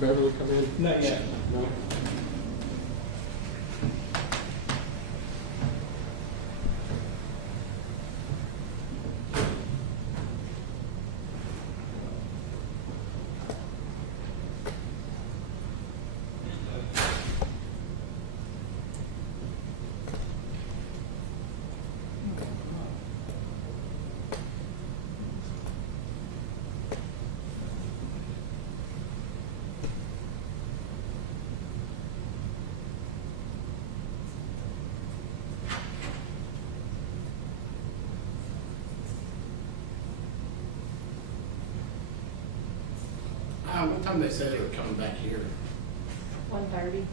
Beverly come in? Not yet. No. One time they said they were coming back here. 1:30.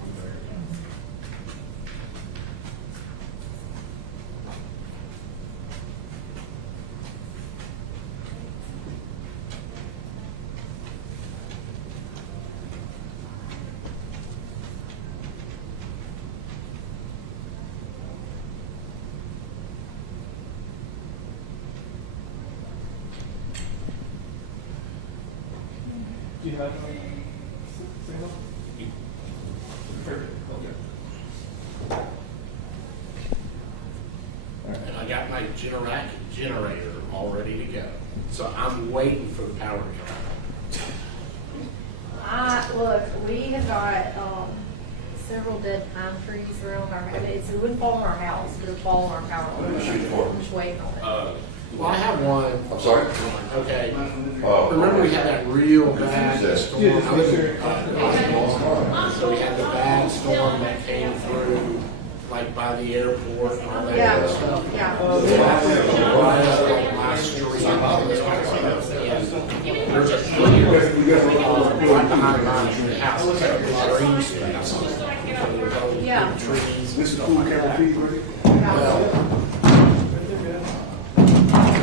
Do you have signal? Perfect. Okay. And I got my generator all ready to go. So I'm waiting for the power to come. Look, we have got several dead pine trees around our, I mean, it wouldn't fall on our house, but it would fall on our power line. What are you shooting for? I'm just waiting on it. Well, I have one. I'm sorry? Okay. Oh. Remember we had that real bad Yes. storm? Yeah, just make sure. So we had the bad storm that came through, like by the airport and all that Yeah. kind of stuff. Yeah. So that went right up my street. And there's a tree right behind my house. It's like a green space. Yeah. Trees. This is cool camera feed, ready?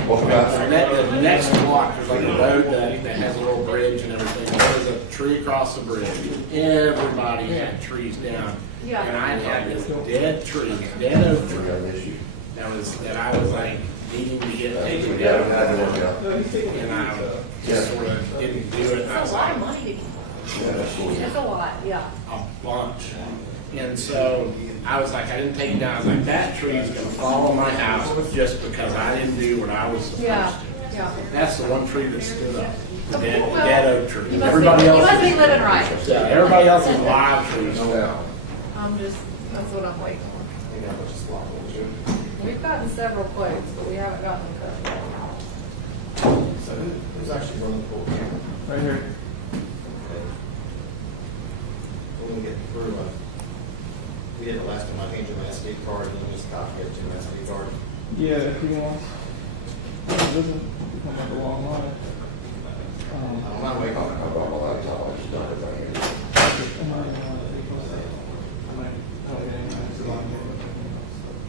Welcome back. The next block, there's like a road that has a little bridge and everything. There's a tree across the bridge. Everybody had trees down. Yeah. And I had this dead tree, dead oak We tree, got an issue. that I was like needing to get taken Yeah, down. we had to work out. No, he's taking And I just sort of didn't do it. And I That's was a lot like, of money to, Yeah, that's cool. that's a lot, yeah. a bunch. And so I was like, I didn't take it down. I was like, that tree is going to fall on my house just because I didn't do what I was supposed Yeah, to. yeah. That's the one tree that stood up. The dead oak tree. You must Everybody be, else. you must be living right. Yeah, everybody else is live trees. I'm just, that's what I'm waiting for. We've gotten several quotes, but we haven't gotten the cut. Who's actually running the pool camera? Right here. When we get through, we did it last time, I changed my SD card and then just copy it to my SD card. Yeah, if he wants. It doesn't become like a long line. I'm not waiting on it. I brought my laptop, I just done it right here.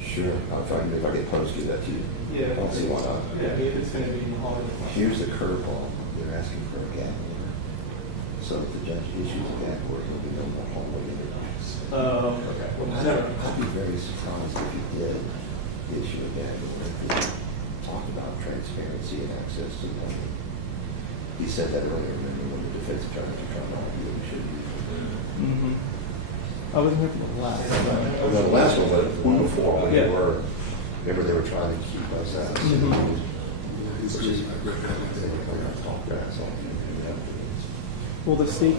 Sure, if I get posted, give that to you. Yeah. I don't see why not. Yeah, it's gonna be hard. Here's the curveball, they're asking for a gap order. So if the judge issues a gap order, there'll be no more hallway interviews. Okay. I'd be very surprised if you did issue a gap order, if you talked about transparency and access to the money. He said that earlier, remember, when the defense attorney was trying to argue that we should use it. Mm-hmm. I wasn't here for the last. Well, the last one, but the one before, when Yeah. they were, remember they were trying to keep us out. Mhm. Which is, they're gonna talk their ass off. Well, the state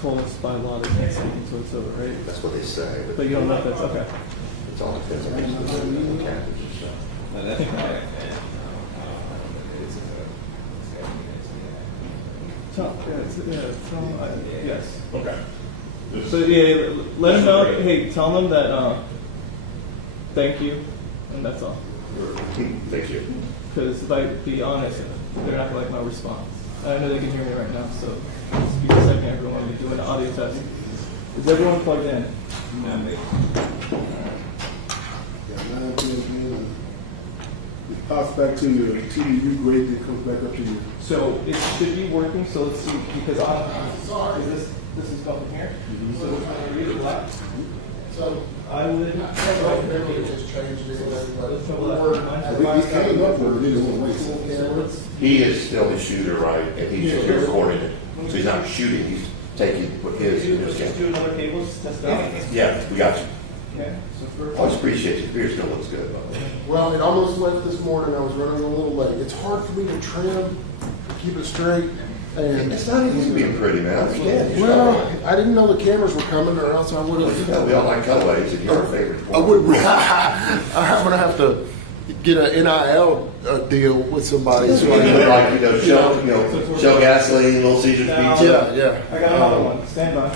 told us by law they can't speak until it's over, right? That's what they say. But you don't know if that's okay. It's all depends on the captain's show. Yes. Okay. So yeah, let them know. Hey, tell them that. Thank you, and that's all. Thank you. Because if I be honest, they're not gonna like my response. I know they can hear me right now, so just give me a second. Everyone, we're doing an audio test. Is everyone plugged in? It pops back to your TDU grade, it comes back up to you. So it should be working. So let's see, because I'm this is going here. So which one are you? Left. So I would. Just changed it. Let's trouble that. We came up with it, didn't want to waste it. He is still the shooter, right? And he's just recording it. So he's not shooting, taking what his. Just do another cable, just test it out. Yeah, we got you. Okay, so first. I always appreciate your beer still looks good, by the way. Well, it almost went this morning. I was running a little late. It's hard for me to trim, keep it straight. And It's not easy being pretty, man. I understand. well, I didn't know the cameras were coming, or else I would You know, we all like cutaways, and you're our favorite. I would. I'm gonna have to get an NIL deal with somebody. So I You can, like, Shell gasoline, Little Caesars pizza. yeah. I got another one, stand by.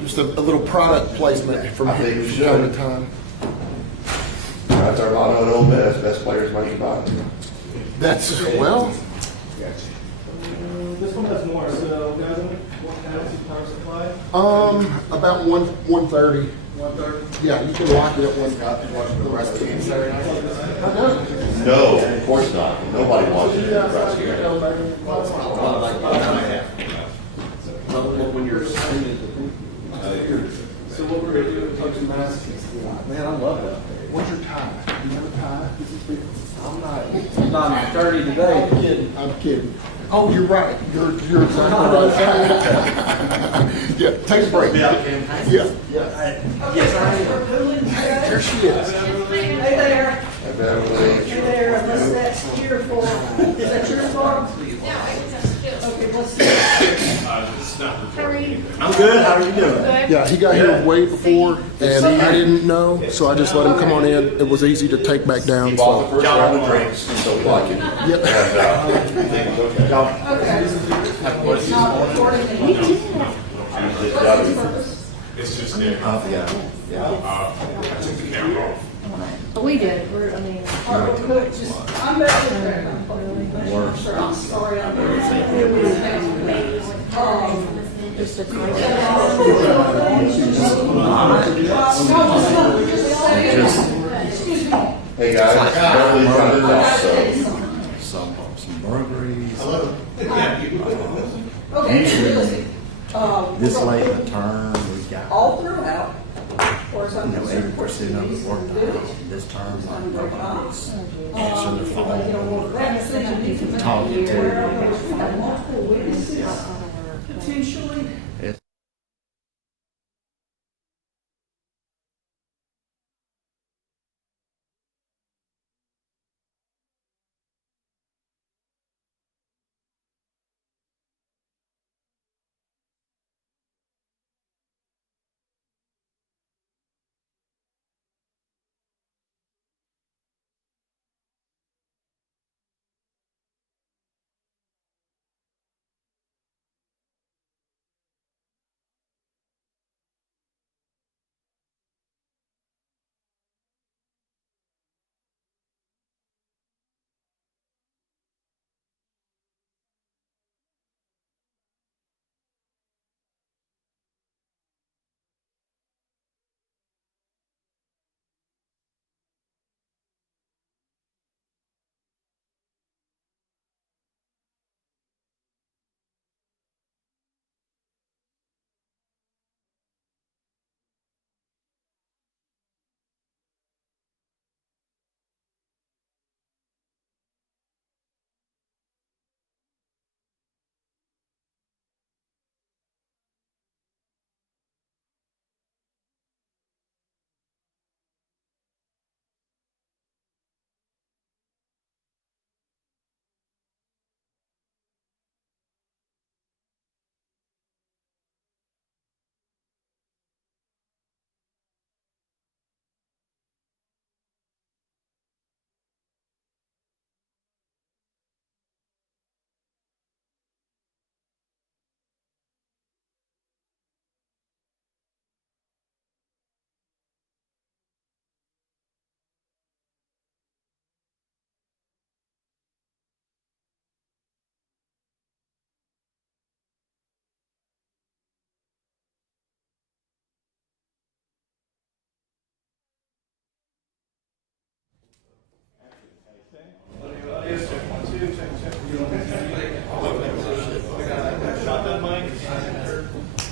Just a little product placement from I think we should. time to time. That's our motto at Ole Miss, best players money can buy. That's well. This one has more, so guys, what panels is power supply? About 1:30. 130. Yeah, you can lock it at one. No, of course not. Nobody wants you to Yeah, press here. When you're So what we're gonna do is touch and mask. man, I love that. What's your tie? You have a tie? I'm not 30 today. I'm kidding. I'm kidding. Oh, you're right. You're exactly right. Yeah, take a break. Yeah. Yes, I am. There she is. Hey there. And then we- Hey there, unless that's here for, is that your farm? Okay, let's see. How are you? I'm good. How are you doing? Good. Yeah, he got here way before, and I didn't know, so I just let him come on in. It was easy to take back down. He bought the So. first round of drinks, so we like it. Yep. And, I think it's okay. Okay. It's not recording the meeting. It's just there. I took the camera off. We did, I'm back there. I'm sorry, I'm just a Hey guys, Beverly's got it off, so. Some burglaries. Okay. This late in the term, we got, All throughout. Or something. 80% of the work done. This term, like nobody's answering their phone, talking to. Potentially. It's Shotgun mic.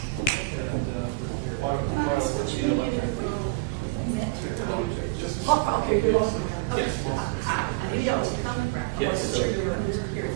Okay, you're welcome. I knew y'all was coming. I wasn't sure you were here.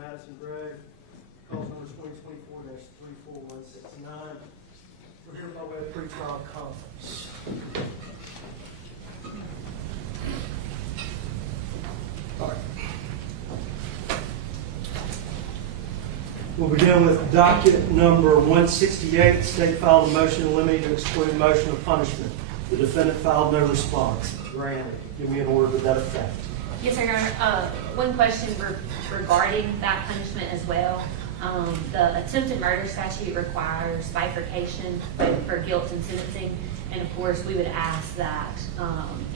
Carly Gregg, cause number 2024-34169. We're here by way of pretrial conference. All right. We'll begin with docket number 168. The state filed a motion in limine to exclude motion of punishment. The defendant filed no response. Granted. Give me an order to that effect. Yes, sir, Your Honor. One question regarding that punishment as well. The attempted murder statute requires bifurcation both for guilt and sentencing. And of course, we would ask that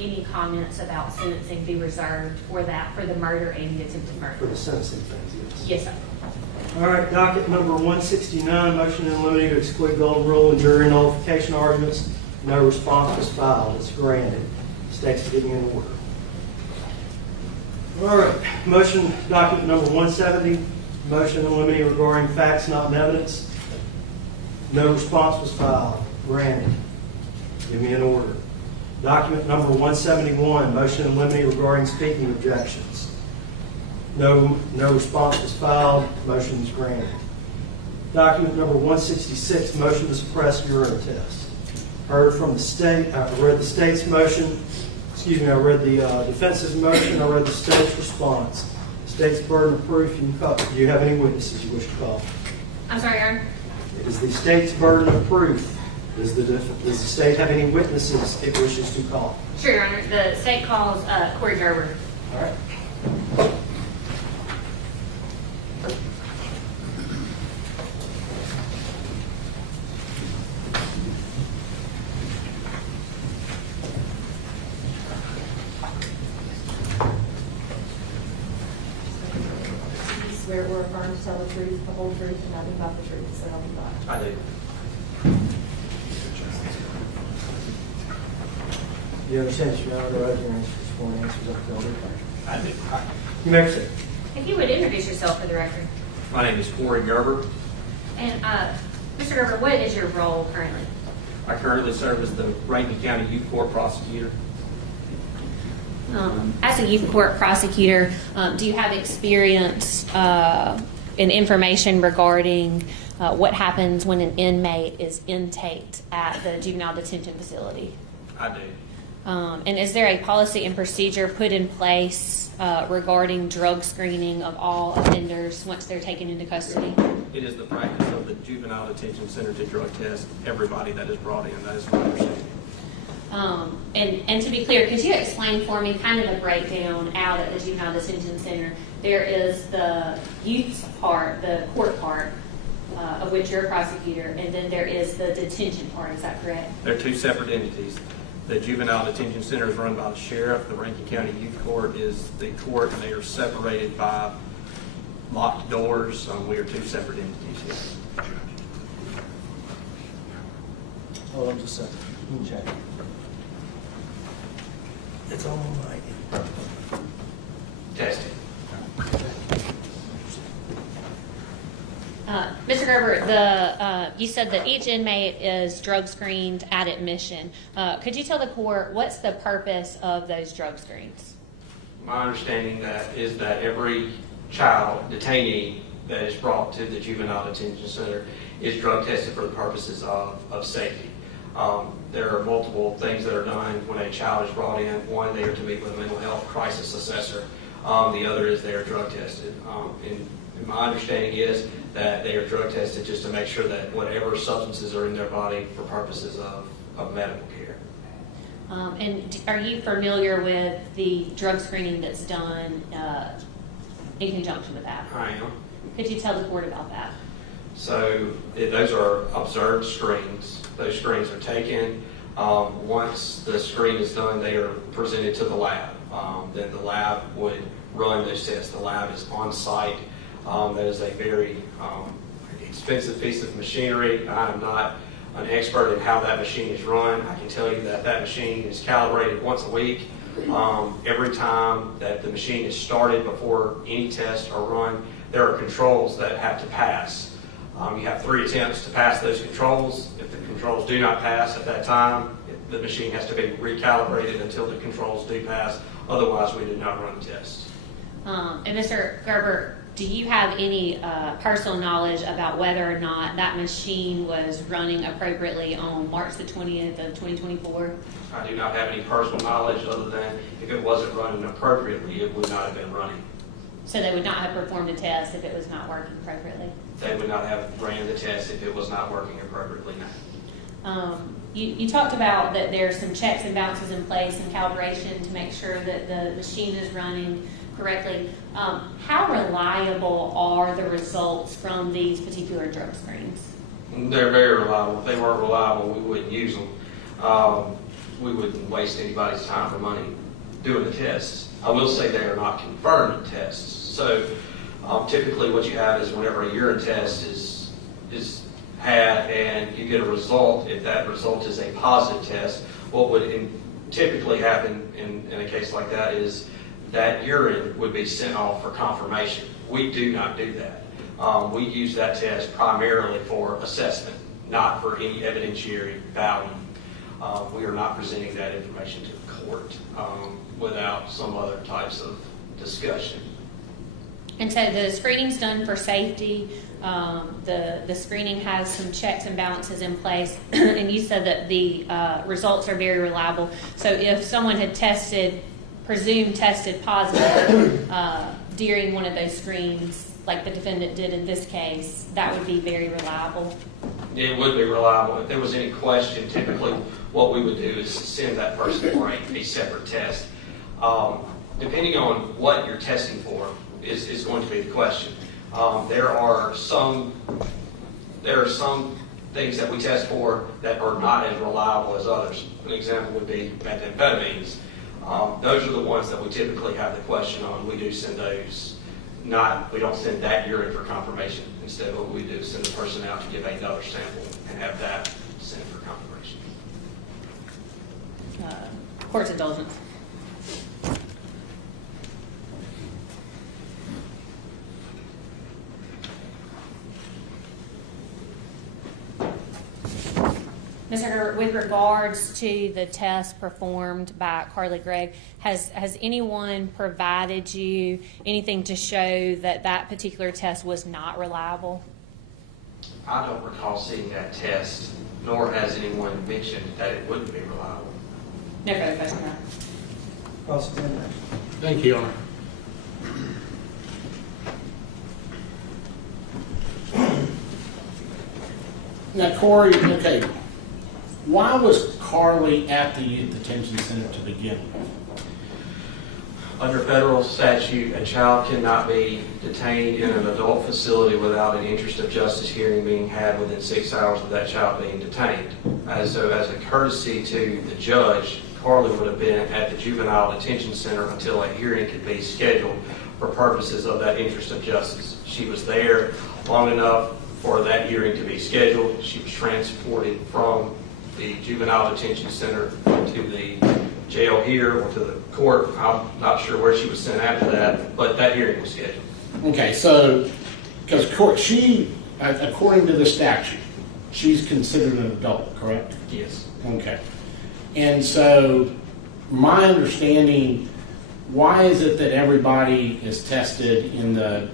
any comments about sentencing be reserved for that, for the murder and the attempted murder. For the sentencing things, Yes, yes. sir. All right, docket number 169, motion in limine to exclude golden rule and jury nullification arguments. No response was filed. It's granted. State's to give me an order. All right, motion docket number 170, motion in limine regarding facts not in evidence. No response was filed. Granted. Give me an order. Document number 171, motion in limine regarding speaking objections. No response was filed. Motion is granted. Document number 166, motion to suppress urine test. Heard from the state. I read the state's motion. Excuse me, I read the defense's motion. I read the state's response. The state's burden of proof. You can call. Do you have any witnesses you wish to call? I'm sorry, Your Honor. It is the state's burden of proof. Does the state have any witnesses it wishes to call? Sure, Your Honor. The state calls Corey Gerber. All right. Swear or affirm to tell the truth, the whole truth, and nothing but the truth, so help me God. I do. Do you understand that you're not allowed to answer sworn answers after all the I do. You may proceed. If you would introduce yourself for the record. My name is Corey Gerber. And Mr. Gerber, what is your role currently? I currently serve as the Rankin County Youth Court Prosecutor. As a youth court prosecutor, do you have experience in information regarding what happens when an inmate is intaked at the juvenile detention facility? I do. And is there a policy and procedure put in place regarding drug screening of all offenders once they're taken into custody? It is the practice of the Juvenile Detention Center to drug test everybody that is brought in. That is my understanding. And to be clear, could you explain for me kind of the breakdown out at the Juvenile Detention Center? There is the youth part, the court part, of which you're a prosecutor, and then there is the detention part. Is that correct? They're two separate entities. The Juvenile Detention Center is run by the sheriff. The Rankin County Youth Court is the court, and they are separated by locked doors. We are two separate entities here. Hold on just a second. Let me check. It's on my Testing. Mr. Gerber, you said that each inmate is drug screened at admission. Could you tell the court what's the purpose of those drug screens? My understanding is that every child detainee that is brought to the Juvenile Detention Center is drug tested for the purposes of safety. There are multiple things that are done when a child is brought in. One, they are to meet with a mental health crisis assessor. The other is they are drug tested. And my understanding is that they are drug tested just to make sure that whatever substances are in their body for purposes of medical care. And are you familiar with the drug screening that's done in conjunction with that? I am. Could you tell the court about that? So those are observed screens. Those screens are taken. Once the screen is done, they are presented to the lab. Then the lab would run those tests. The lab is on site. That is a very expensive piece of machinery. I am not an expert in how that machine is run. I can tell you that that machine is calibrated once a week. Every time that the machine is started before any tests are run, there are controls that have to pass. You have 3 attempts to pass those controls. If the controls do not pass at that time, the machine has to be recalibrated until the controls do pass. Otherwise, we do not run tests. And Mr. Gerber, do you have any personal knowledge about whether or not that machine was running appropriately on March the 20th of 2024? I do not have any personal knowledge other than if it wasn't running appropriately, it would not have been running. So they would not have performed a test if it was not working appropriately? They would not have ran the test if it was not working appropriately, no. You talked about that there's some checks and balances in place and calibration to make sure that the machine is running correctly. How reliable are the results from these particular drug screens? They're very reliable. If they weren't reliable, we wouldn't use them. We wouldn't waste anybody's time or money doing the tests. I will say they are not confirmed tests. So typically what you have is whenever a urine test is had and you get a result, if that result is a positive test, what would typically happen in a case like that is that urine would be sent off for confirmation. We do not do that. We use that test primarily for assessment, not for any evidentiary value. We are not presenting that information to the court without some other types of discussion. And so the screening's done for safety. The screening has some checks and balances in place, and you said that the results are very reliable. So if someone had presumed tested positive during one of those screens, like the defendant did in this case, that would be very reliable. It would be reliable. If there was any question, typically what we would do is send that person for a separate test. Depending on what you're testing for is going to be the question. There are some things that we test for that are not as reliable as others. An example would be methamphetamines. Those are the ones that we typically have the question on. We do send those. We don't send that urine for confirmation. Instead, what we do is send the person out to give another sample and have that sent for confirmation. Court's indulgence. Mr. Herbert, with regards to the test performed by Carly Gregg, has anyone provided you anything to show that that particular test was not reliable? I don't recall seeing that test, nor has anyone mentioned that it wouldn't be reliable. No further question, Your Honor. Cross-examination. Thank you, Your Honor. Now, Corey, okay, why was Carly at the youth detention center to begin with? Under federal statute, a child cannot be detained in an adult facility without an interest of justice hearing being had within 6 hours of that child being detained. So as a courtesy to the judge, Carly would have been at the juvenile detention center until a hearing could be scheduled for purposes of that interest of justice. She was there long enough for that hearing to be scheduled. She was transported from the juvenile detention center to the jail here or to the court. I'm not sure where she was sent after that, but that hearing was scheduled. Okay, so, because she, according to the statute, she's considered an adult, correct? Yes. Okay. And so, my understanding, why is it that everybody is tested in the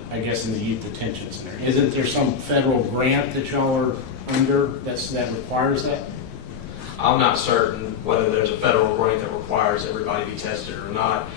youth detention center? Isn't there some federal grant that y'all are under that requires that? I'm not certain whether there's a federal grant that requires everybody to be tested or not.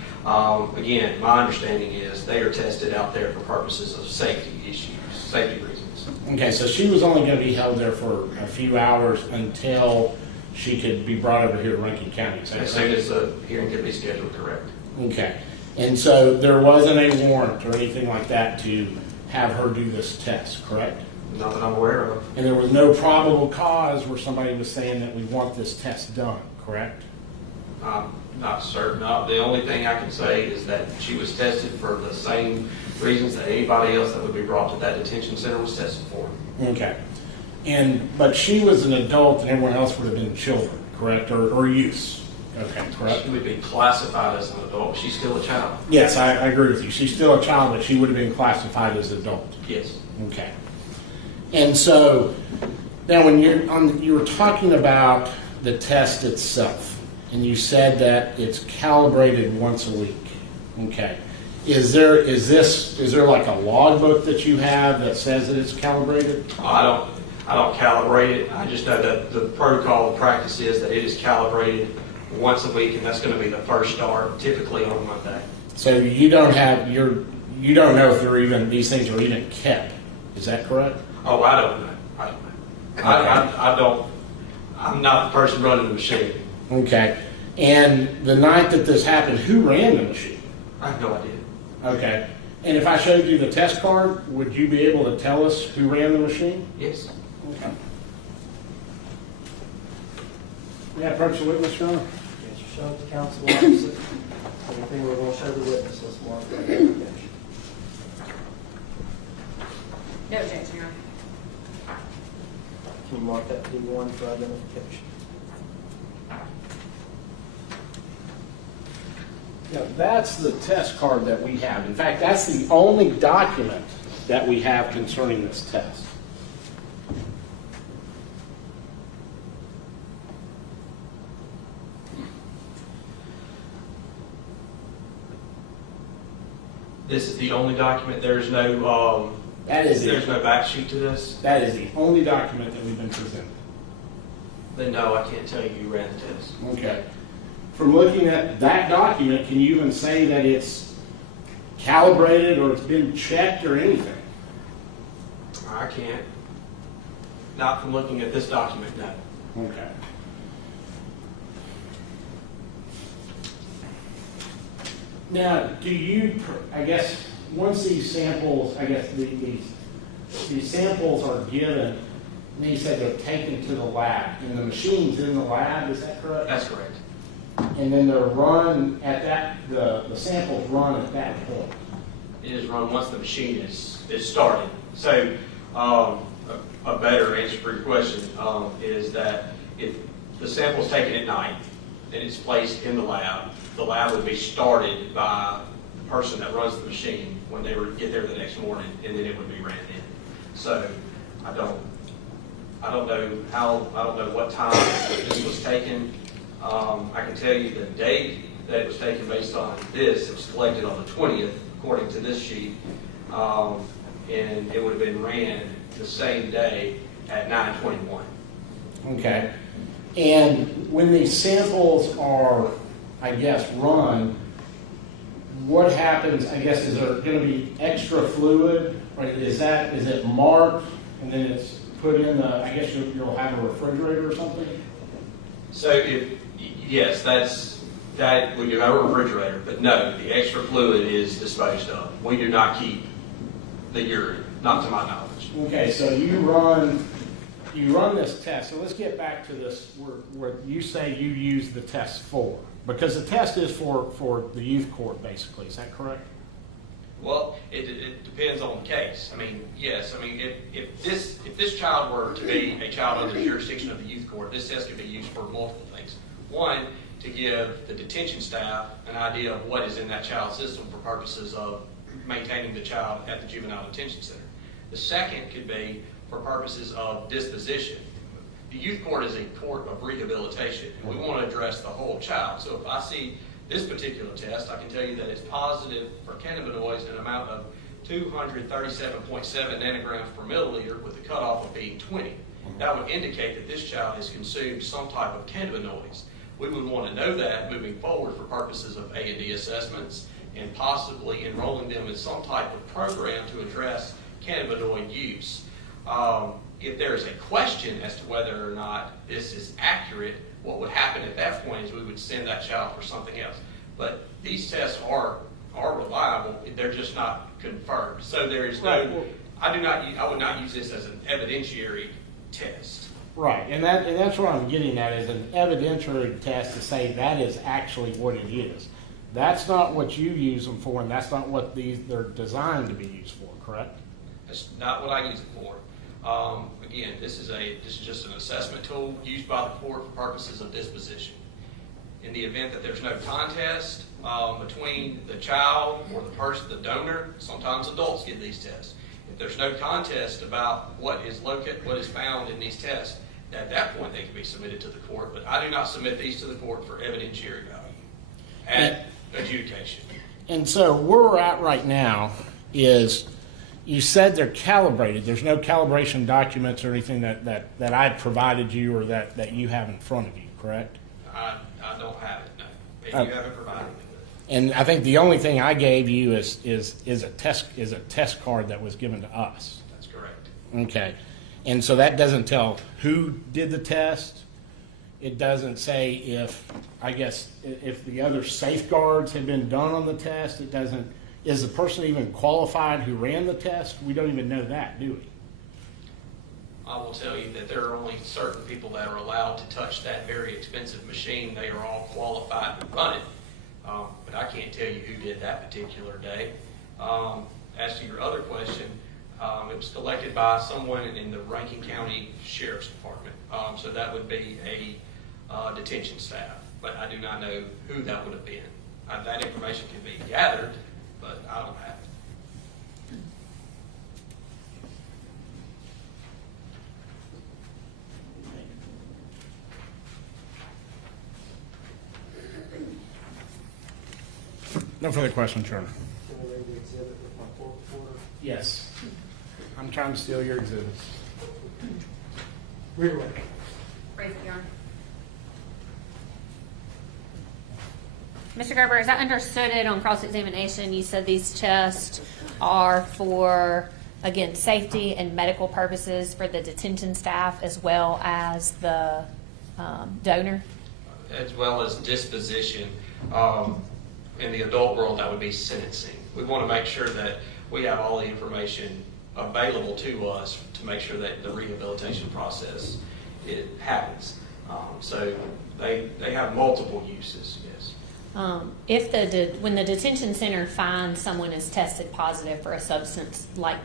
Again, my understanding is they are tested out there for purposes of safety issues, safety reasons. Okay, so she was only going to be held there for a few hours until she could be brought over here to Rankin County. As soon as the hearing could be scheduled, correct. Okay, and so there wasn't a warrant or anything like that to have her do this test, correct? Not that I'm aware of. And there was no probable cause where somebody was saying that we want this test done, correct? I'm not certain. The only thing I can say is that she was tested for the same reasons that anybody else that would be brought to that detention center was tested for. Okay. But she was an adult and everyone else would have been children, correct? Or youths. Okay, correct? She would be classified as an adult, but she's still a child. Yes, I agree with you. She's still a child, but she would have been classified as adult. Yes. Okay. And so, now when you were talking about the test itself, and you said that it's calibrated once a week. Okay. Is there like a logbook that you have that says that it's calibrated? I don't calibrate it. I just know that the protocol of practice is that it is calibrated once a week, and that's going to be the first start, typically on Monday. So you don't know if these things are even kept. Is that correct? Oh, I don't know. I don't. I'm not the person running the machine. Okay. And the night that this happened, who ran the machine? I have no idea. Okay. And if I showed you the test card, would you be able to tell us who ran the machine? Yes. Okay. Yeah, approach the witness, Your Honor. Yes, you show it to counsel opposite. Anything we're going to show the witness, let's mark that identification. No objection, Your Honor. Can you mark that D1 for identification? Yeah, that's the test card that we have. In fact, that's the only document that we have concerning this test. This is the only document. There's no there's no back sheet to this. That is the only document that we've been presented. Then no, I can't tell you who ran the test. Okay. From looking at that document, can you even say that it's calibrated or it's been checked or anything? I can't. Not from looking at this document, no. Okay. Now, do you, I guess, once these samples, I guess these samples are given, and you said they're taken to the lab, and the machine's in the lab, is that correct? That's correct. And then they're run at that, the samples run at that point. It is run once the machine is started. So a better answer for your question is that if the sample is taken at night and it's placed in the lab would be started by the person that runs the machine when they would get there the next morning, and then it would be ran in. So I don't know what time this was taken. I can tell you the date that it was taken based on this. It was collected on the 20th, according to this sheet, and it would have been ran the same day at 9:21. Okay. And when these samples are, I guess, run, what happens, I guess, is there going to be extra fluid? Or is it marked and then it's put in the, I guess you'll have a refrigerator or something? So yes, that we do have a refrigerator, but no, the extra fluid is disposed of. We do not keep the urine, not to my knowledge. Okay, so you run this test. So let's get back to this where you say you use the test for, because the test is for the youth court, basically. Is that correct? Well, it depends on the case. I mean, yes. I mean, if this child were to be a child under the jurisdiction of the youth court, this test could be used for multiple things. One, to give the detention staff an idea of what is in that child's system for purposes of maintaining the child at the juvenile detention center. The second could be for purposes of disposition. The youth court is a court of rehabilitation, and we want to address the whole child. So if I see this particular test, I can tell you that it's positive for cannabinoids in an amount of 237.7 nanograms per milliliter with the cutoff of being 20. That would indicate that this child has consumed some type of cannabinoids. We would want to know that moving forward for purposes of A&D assessments and possibly enrolling them in some type of program to address cannabinoid use. If there is a question as to whether or not this is accurate, what would happen at that point is we would send that child for something else. But these tests are reliable; they're just not confirmed. So there is no. I would not use this as an evidentiary test. Right, and that's what I'm getting at, is an evidentiary test to say that is actually what it is. That's not what you use them for, and that's not what they're designed to be used for, correct? That's not what I use it for. Again, this is just an assessment tool used by the court for purposes of disposition. In the event that there's no contest between the child or the person, the donor, sometimes adults get these tests. If there's no contest about what is found in these tests, at that point they can be submitted to the court. But I do not submit these to the court for evidentiary value at adjudication. And so where we're at right now is, you said they're calibrated. There's no calibration documents or anything that I provided you or that you have in front of you, correct? I don't have it, no. And you haven't provided me with it. And I think the only thing I gave you is a test card that was given to us. That's correct. Okay. And so that doesn't tell who did the test. It doesn't say if the other safeguards had been done on the test. It doesn't. Is the person even qualified who ran the test? We don't even know that, do we? I will tell you that there are only certain people that are allowed to touch that very expensive machine. They are all qualified to run it. But I can't tell you who did that particular day. As to your other question, it was collected by someone in the Rankin County Sheriff's Department. So that would be a detention staff. But I do not know who that would have been. That information can be gathered, but I don't have it. No further questions, Chairman. Can I read the exhibit with my court reporter? Yes. I'm trying to steal your exhibits. Read away. Raise it, Your Honor. Mr. Gerber, as I understood it on cross-examination, you said these tests are for, again, safety and medical purposes for the detention staff as well as the donor? As well as disposition. In the adult world, that would be sentencing. We want to make sure that we have all the information available to us to make sure that the rehabilitation process happens. So they have multiple uses, yes. When the detention center finds someone is tested positive for a substance like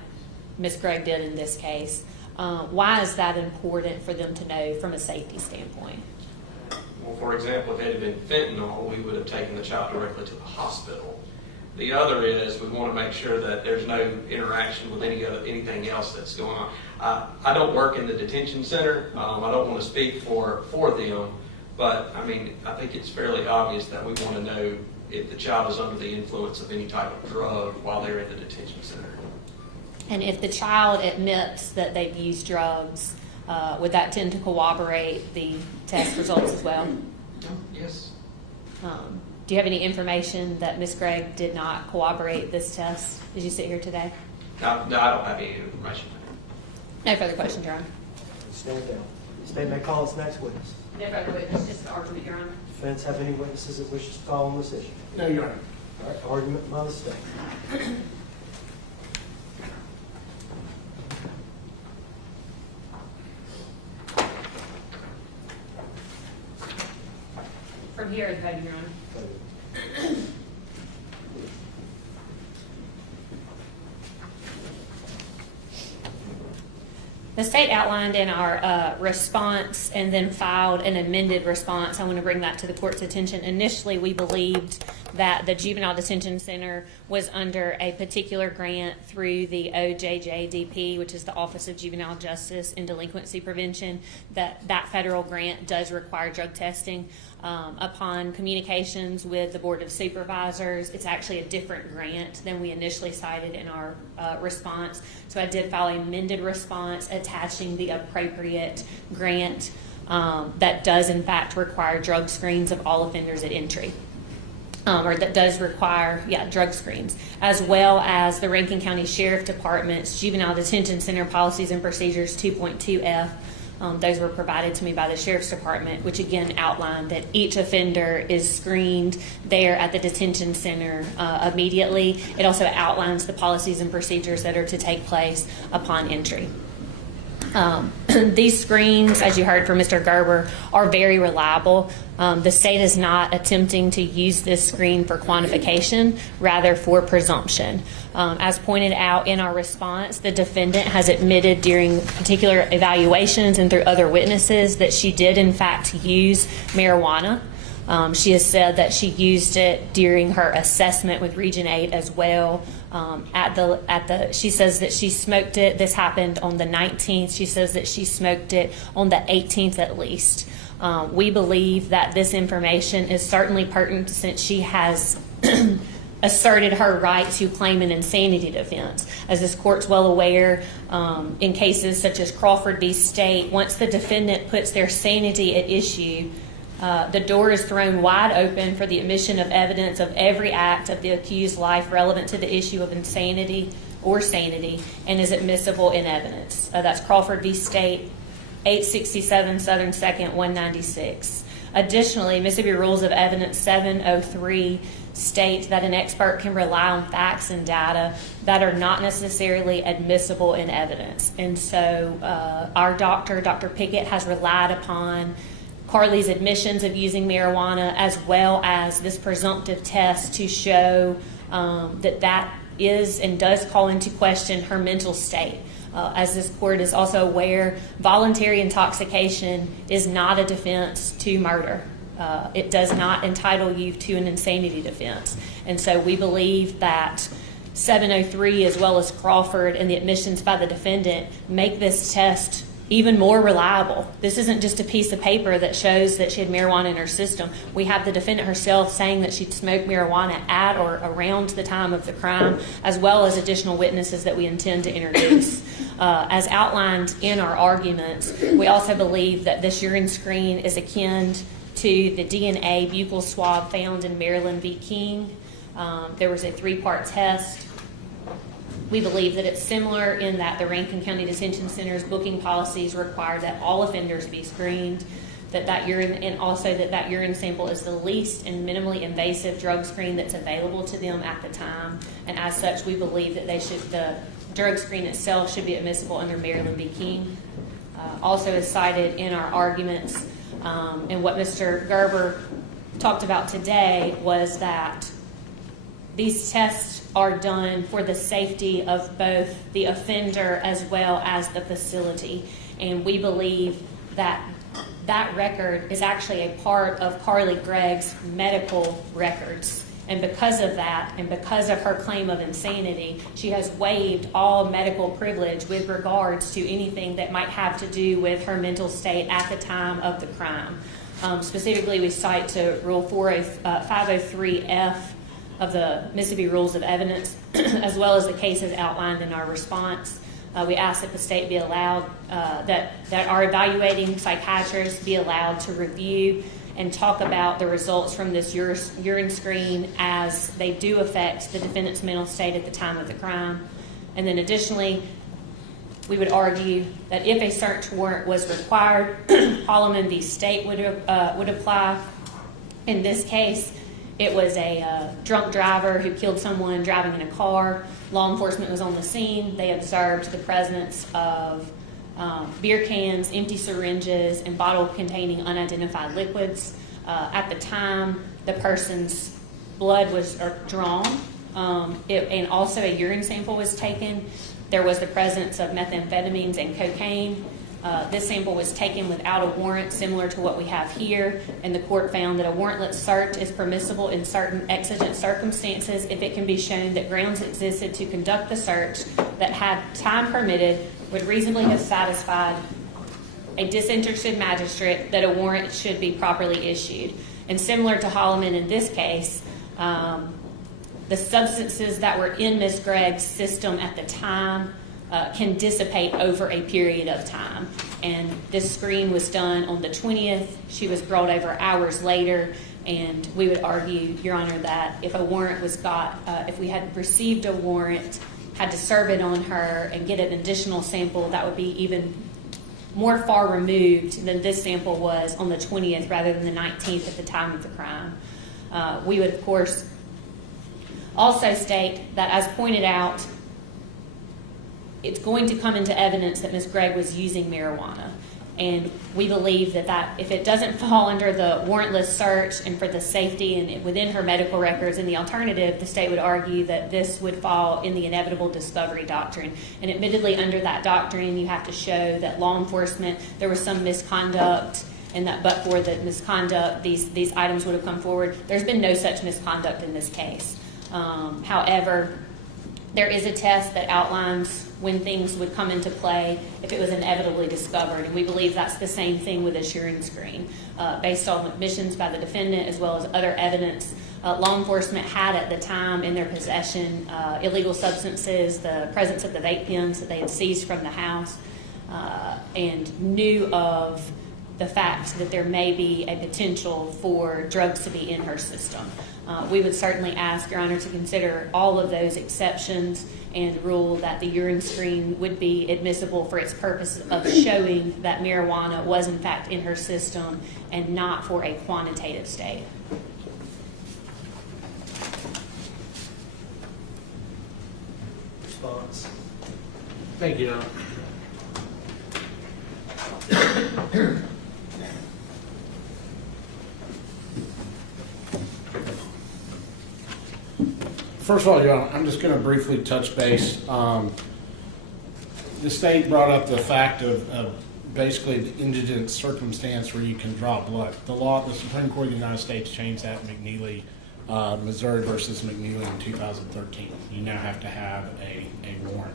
Ms. Gregg did in this case, why is that important for them to know from a safety standpoint? Well, for example, if it had been fentanyl, we would have taken the child directly to the hospital. The other is we want to make sure that there's no interaction with anything else that's going on. I don't work in the detention center. I don't want to speak for them, but I mean, I think it's fairly obvious that we want to know if the child is under the influence of any type of drug while they're in the detention center. And if the child admits that they've used drugs, would that tend to corroborate the test results as well? Yes. Do you have any information that Ms. Gregg did not corroborate this test as you sit here today? No, I don't have any information. No further questions, Your Honor. Stand down. State may call its next witness. No further witness, just the argument, Your Honor. Defense have any witnesses that wishes to call on this issue? No, Your Honor. All right, argument by the state. From here, the vote, Your Honor. The state outlined in our response and then filed an amended response. I want to bring that to the court's attention. Initially, we believed that the Juvenile Detention Center was under a particular grant through the OJJDP, which is the Office of Juvenile Justice and Delinquency Prevention. That federal grant does require drug testing. Upon communications with the Board of Supervisors, it's actually a different grant than we initially cited in our response. So I did file an amended response attaching the appropriate grant that does in fact require drug screens of all offenders at entry. Or that does require, drug screens, as well as the Rankin County Sheriff Department's Juvenile Detention Center Policies and Procedures 2.2F. Those were provided to me by the Sheriff's Department, which again outlined that each offender is screened there at the detention center immediately. It also outlines the policies and procedures that are to take place upon entry. These screens, as you heard from Mr. Gerber, are very reliable. The state is not attempting to use this screen for quantification, rather for presumption. As pointed out in our response, the defendant has admitted during particular evaluations and through other witnesses that she did in fact use marijuana. She has said that she used it during her assessment with Region 8 as well. She says that she smoked it. This happened on the 19th. She says that she smoked it on the 18th at least. We believe that this information is certainly pertinent since she has asserted her right to claim an insanity defense. As this court's well aware, in cases such as Crawford v. State, once the defendant puts their sanity at issue, the door is thrown wide open for the admission of evidence of every act of the accused's life relevant to the issue of insanity or sanity and is admissible in evidence. That's Crawford v. State, 867 Southern 2nd, 196. Additionally, Mississippi Rules of Evidence 703 state that an expert can rely on facts and data that are not necessarily admissible in evidence. And so our doctor, Dr. Pickett, has relied upon Carly's admissions of using marijuana as well as this presumptive test to show that is and does call into question her mental state. As this court is also aware, voluntary intoxication is not a defense to murder. It does not entitle you to an insanity defense. And so we believe that 703 as well as Crawford and the admissions by the defendant make this test even more reliable. This isn't just a piece of paper that shows that she had marijuana in her system. We have the defendant herself saying that she'd smoked marijuana at or around the time of the crime, as well as additional witnesses that we intend to introduce. As outlined in our arguments, we also believe that this urine screen is akin to the DNA buccal swab found in Maryland v. King. There was a 3-part test. We believe that it's similar in that the Rankin County Detention Center's booking policies require that all offenders be screened, that urine sample is the least and minimally invasive drug screen that's available to them at the time. And as such, we believe that the drug screen itself should be admissible under Maryland v. King. Also as cited in our arguments, and what Mr. Gerber talked about today was that these tests are done for the safety of both the offender as well as the facility. And we believe that that record is actually a part of Carly Gregg's medical records. And because of that, and because of her claim of insanity, she has waived all medical privilege with regards to anything that might have to do with her mental state at the time of the crime. Specifically, we cite to Rule 503F of the Mississippi Rules of Evidence, as well as the cases outlined in our response. We ask that the state be allowed, that our evaluating psychiatrists be allowed to review and talk about the results from this urine screen as they do affect the defendant's mental state at the time of the crime. And then additionally, we would argue that if a search warrant was required, Holloman v. State would apply. In this case, it was a drunk driver who killed someone driving in a car. Law enforcement was on the scene. They observed the presence of beer cans, empty syringes, and bottle containing unidentified liquids. At the time, the person's blood was drawn, and also a urine sample was taken. There was the presence of methamphetamines and cocaine. This sample was taken without a warrant, similar to what we have here, and the court found that a warrantless search is permissible in certain exigent circumstances if it can be shown that grounds existed to conduct the search that, had time permitted, would reasonably have satisfied a disinterested magistrate that a warrant should be properly issued. And similar to Holloman in this case, the substances that were in Ms. Gregg's system at the time can dissipate over a period of time. And this screen was done on the 20th. She was brought over hours later, and we would argue, Your Honor, that if a warrant was if we had received a warrant, had to serve it on her and get an additional sample, that would be even more far removed than this sample was on the 20th rather than the 19th at the time of the crime. We would, of course, also state that, as pointed out, it's going to come into evidence that Ms. Gregg was using marijuana. And we believe that if it doesn't fall under the warrantless search and for the safety and within her medical records and the alternative, the state would argue that this would fall in the inevitable discovery doctrine. And admittedly, under that doctrine, you have to show that law enforcement, there was some misconduct, and that but for the misconduct, these items would have come forward. There's been no such misconduct in this case. However, there is a test that outlines when things would come into play if it was inevitably discovered, and we believe that's the same thing with a urine screen. Based on admissions by the defendant as well as other evidence, law enforcement had at the time in their possession illegal substances, the presence of the vape pens that they had seized from the house, and knew of the fact that there may be a potential for drugs to be in her system. We would certainly ask, Your Honor, to consider all of those exceptions and rule that the urine screen would be admissible for its purpose of showing that marijuana was in fact in her system and not for a quantitative state. Response. Thank you, Your Honor. First of all, Your Honor, I'm just going to briefly touch base. The state brought up the fact of basically the indigent circumstance where you can draw blood. The Supreme Court of the United States changed that in McNeely, Missouri versus McNeely in 2013. You now have to have a warrant.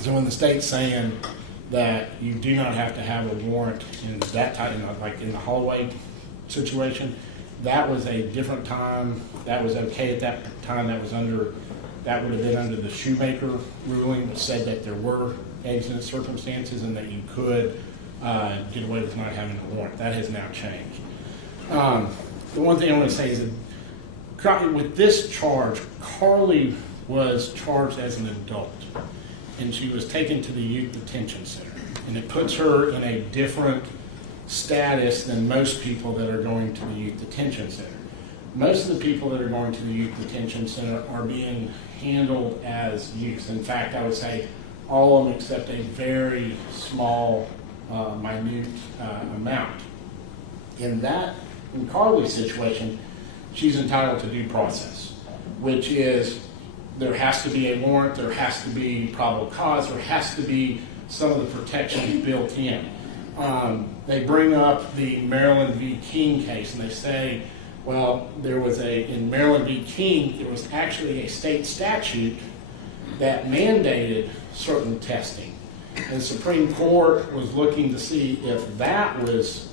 So when the state's saying that you do not have to have a warrant in that type, like in the hallway situation, that was a different time. That was okay at that time. That would have been under the Shoemaker ruling, which said that there were exigent circumstances and that you could get away with not having a warrant. That has now changed. The one thing I want to say is that with this charge, Carly was charged as an adult, and she was taken to the youth detention center, and it puts her in a different status than most people that are going to the youth detention center. Most of the people that are going to the youth detention center are being handled as youth. In fact, I would say all of them except a very small, minute amount. In Carly's situation, she's entitled to due process, which is there has to be a warrant, there has to be probable cause, there has to be some of the protections built in. They bring up the Maryland v. King case, and they say, well, in Maryland v. King, there was actually a state statute that mandated certain testing. And the Supreme Court was looking to see if that was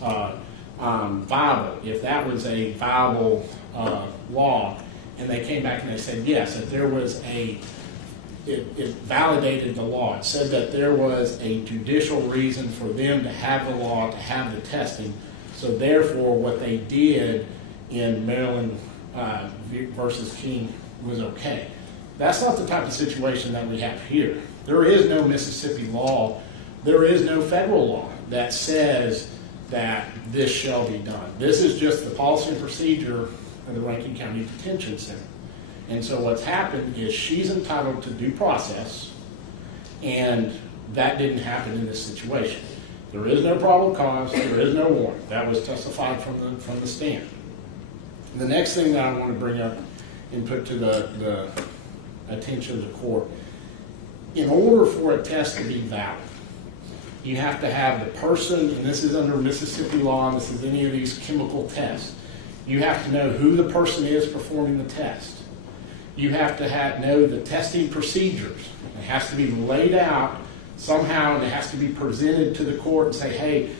viable, if that was a viable law. And they came back and they said, yes, that there was it validated the law. It said that there was a judicial reason for them to have the law, to have the testing. So therefore, what they did in Maryland versus King was okay. That's not the type of situation that we have here. There is no Mississippi law. There is no federal law that says that this shall be done. This is just the policy and procedure of the Rankin County Detention Center. And so what's happened is she's entitled to due process, and that didn't happen in this situation. There is no probable cause, there is no warrant. That was testified from the stand. The next thing that I want to bring up and put to the attention of the court, in order for a test to be valid, you have to have the person, and this is under Mississippi law, and this is any of these chemical tests, you have to know who the person is performing the test. You have to know the testing procedures. It has to be laid out somehow, and it has to be presented to the court and say, hey,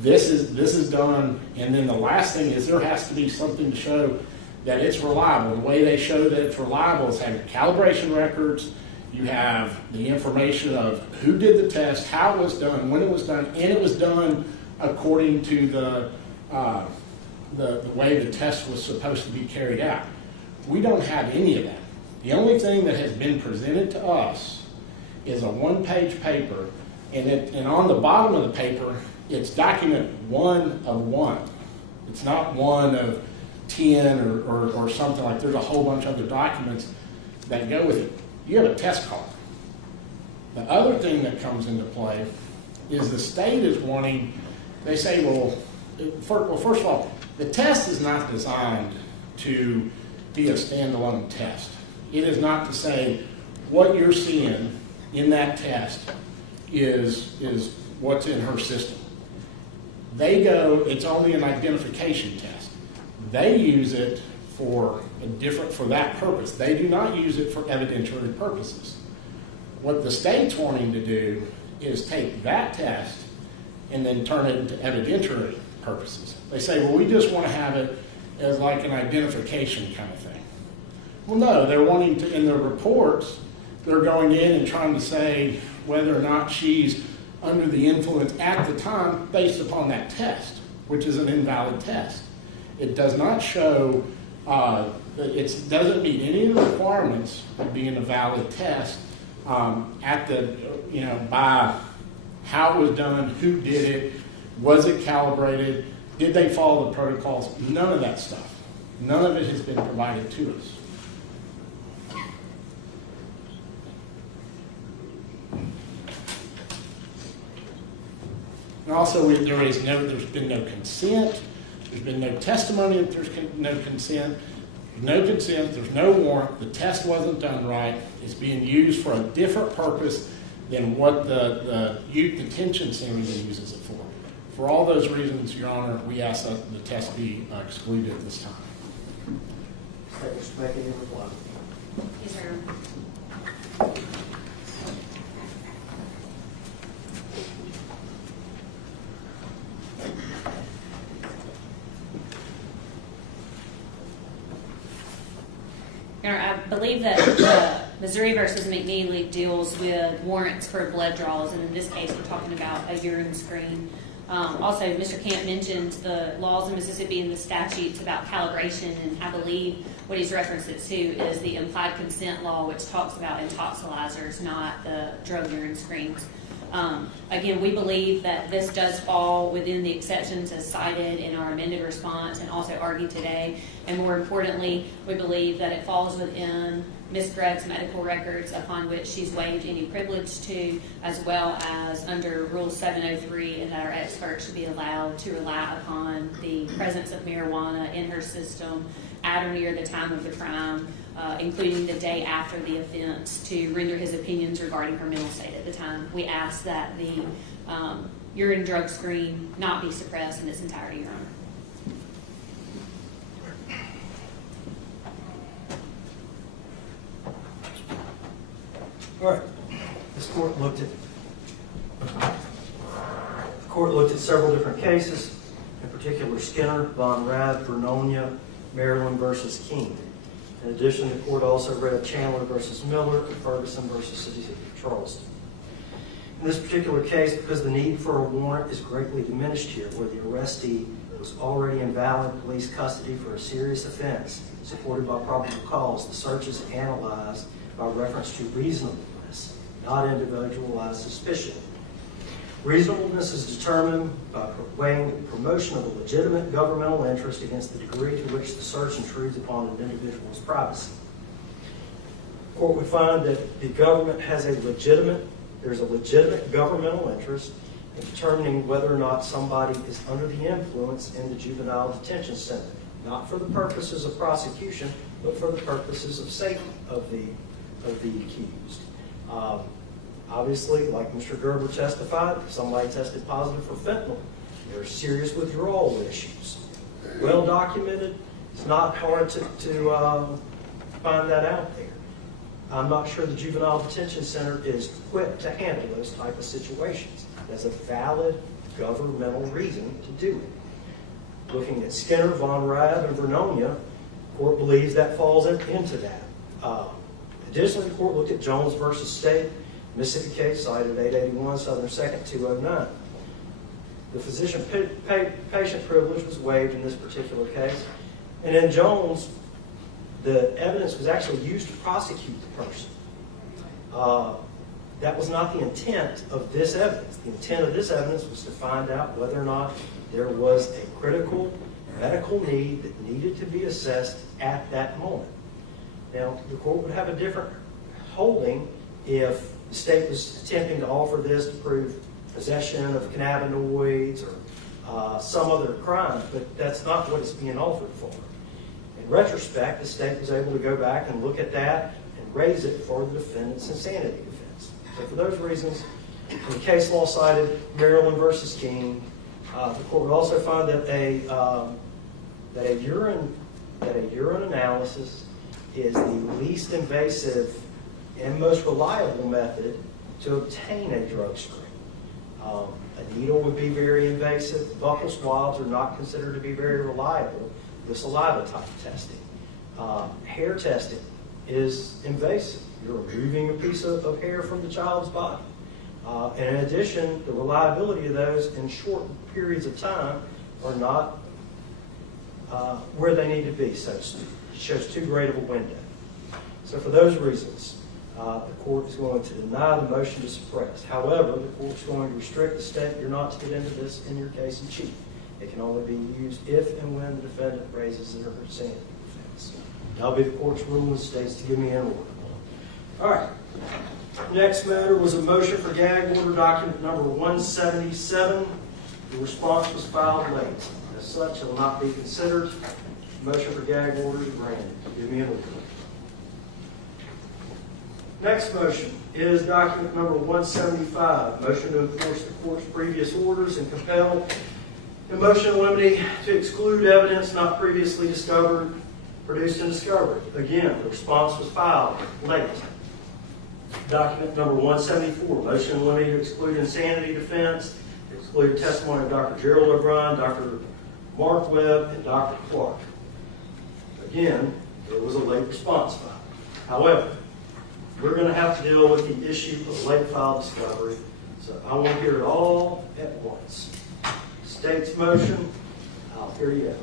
this is done. And then the last thing is there has to be something to show that it's reliable. The way they show that it's reliable is having calibration records. You have the information of who did the test, how it was done, when it was done, and it was done according to the way the test was supposed to be carried out. We don't have any of that. The only thing that has been presented to us is a one-page paper, and on the bottom of the paper, it's document 1 of 1. It's not 1 of 10 or something like. There's a whole bunch of other documents that go with it. You have a test card. The other thing that comes into play is the state is wanting. They say, well, first of all, the test is not designed to be a standalone test. It is not to say what you're seeing in that test is what's in her system. It's only an identification test. They use it for that purpose. They do not use it for evidentiary purposes. What the state's wanting to do is take that test and then turn it into evidentiary purposes. They say, well, we just want to have it as like an identification kind of thing. Well, no, they're wanting to, in their reports, they're going in and trying to say whether or not she's under the influence at the time based upon that test, which is an invalid test. It does not show, it doesn't meet any of the requirements of being a valid test at the, by how it was done, who did it, was it calibrated, did they follow the protocols? None of that stuff. None of it has been provided to us. And also, there's been no consent. There's been no testimony that there's no consent. No consent. There's no warrant. The test wasn't done right. It's being used for a different purpose than what the youth detention center uses it for. For all those reasons, Your Honor, we ask that the test be excluded at this time. Mr. Beckett, any reply? Yes, sir. Your Honor, I believe that Missouri versus McNeely deals with warrants for blood draws, and in this case, we're talking about a urine screen. Also, Mr. Camp mentioned the laws in Mississippi and the statutes about calibration, and I believe what he's referenced it to is the implied consent law, which talks about intoxilizers, not the drug urine screens. Again, we believe that this does fall within the exceptions as cited in our amended response and also argued today. And more importantly, we believe that it falls within Ms. Gregg's medical records upon which she's waived any privilege to, as well as under Rule 703, and that our expert should be allowed to rely upon the presence of marijuana in her system at or near the time of the crime, including the day after the offense, to render his opinions regarding her mental state at the time. We ask that the urine drug screen not be suppressed in its entirety, Your Honor. All right. This court looked at several different cases, in particular Skinner, Von Raab, Vernonia, Maryland versus King. In addition, the court also read Chandler versus Miller and Ferguson versus City of Charleston. In this particular case, because the need for a warrant is greatly diminished here, where the arrestee was already in valid police custody for a serious offense, supported by probable cause, the search is analyzed by reference to reasonableness, not individualized suspicion. Reasonableness is determined by weighing the promotion of a legitimate governmental interest against the degree to which the search intrudes upon an individual's privacy. The court would find that the government has there's a legitimate governmental interest in determining whether or not somebody is under the influence in the juvenile detention center, not for the purposes of prosecution, but for the purposes of safety of the accused. Obviously, like Mr. Gerber testified, if somebody tested positive for fentanyl, they're serious withdrawal issues. Well documented. It's not hard to find that out there. I'm not sure the Juvenile Detention Center is equipped to handle those type of situations. There's a valid governmental reason to do it. Looking at Skinner, Von Raab, and Vernonia, the court believes that falls into that. Additionally, the court looked at Jones versus State, Mississippi case cited 881 Southern 2nd 209. The physician-patient privilege was waived in this particular case. And in Jones, the evidence was actually used to prosecute the person. That was not the intent of this evidence. The intent of this evidence was to find out whether or not there was a critical medical need that needed to be assessed at that moment. Now, the court would have a different holding if the state was attempting to offer this to prove possession of cannabinoids or some other crime, but that's not what it's being offered for. In retrospect, the state was able to go back and look at that and raise it for the defendant's insanity defense. So for those reasons, in the case law cited, Maryland versus King, the court would also find that a urine analysis is the least invasive and most reliable method to obtain a drug screen. A needle would be very invasive. Buccal swabs are not considered to be very reliable with saliva type testing. Hair testing is invasive. You're removing a piece of hair from the child's body. And in addition, the reliability of those in short periods of time are not where they need to be, so it shows too great of a window. So for those reasons, the court is going to deny the motion to suppress. However, the court is going to restrict the state. You're not to get into this in your case in chief. It can only be used if and when the defendant raises it or her sanity defense. That'll be the court's rule in the states to give me an order. All right. Next matter was a motion for gag order, document number 177. The response was filed late. As such, it will not be considered. Motion for gag order is granted. Give me an order. Next motion is document number 175. Motion to enforce the court's previous orders and compel the motion in limine to exclude evidence not previously discovered, produced in discovery. Again, the response was filed late. Document number 174. Motion in limine to exclude insanity defense, exclude testimony of Dr. Gerald O'Brien, Dr. Mark Webb, and Dr. Clark. Again, there was a late response filed. However, we're going to have to deal with the issue of late file discovery, so I want to hear it all at once. State's motion, I'll hear you out.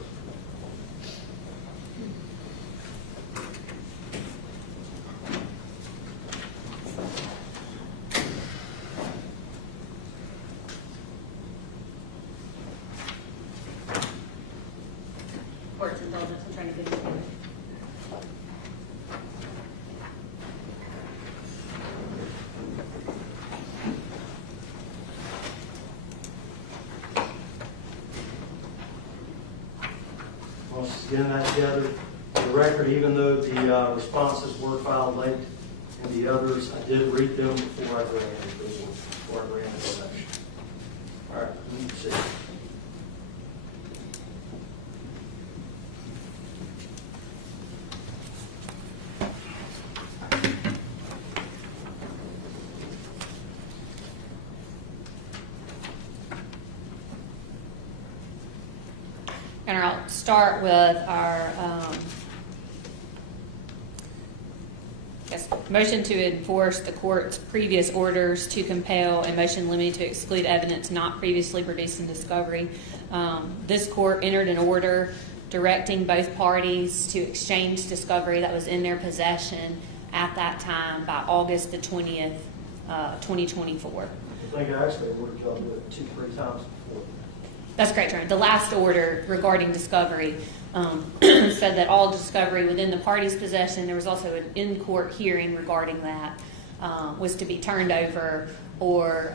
Court's indulgence, I'm trying to get it. Getting that together, for the record, even though the responses were filed late and the others, I did read them before I granted approval, before I granted the motion. All right, let me proceed. And I'll start with our motion to enforce the court's previous orders to compel a motion limited to exclude evidence not previously produced in discovery. This court entered an order directing both parties to exchange discovery that was in their possession at that time by August the 20th, 2024. I think I actually ordered y'all to do it 2-3 times before. That's correct, Your Honor. The last order regarding discovery said that all discovery within the party's possession, there was also an in-court hearing regarding that, was to be turned over or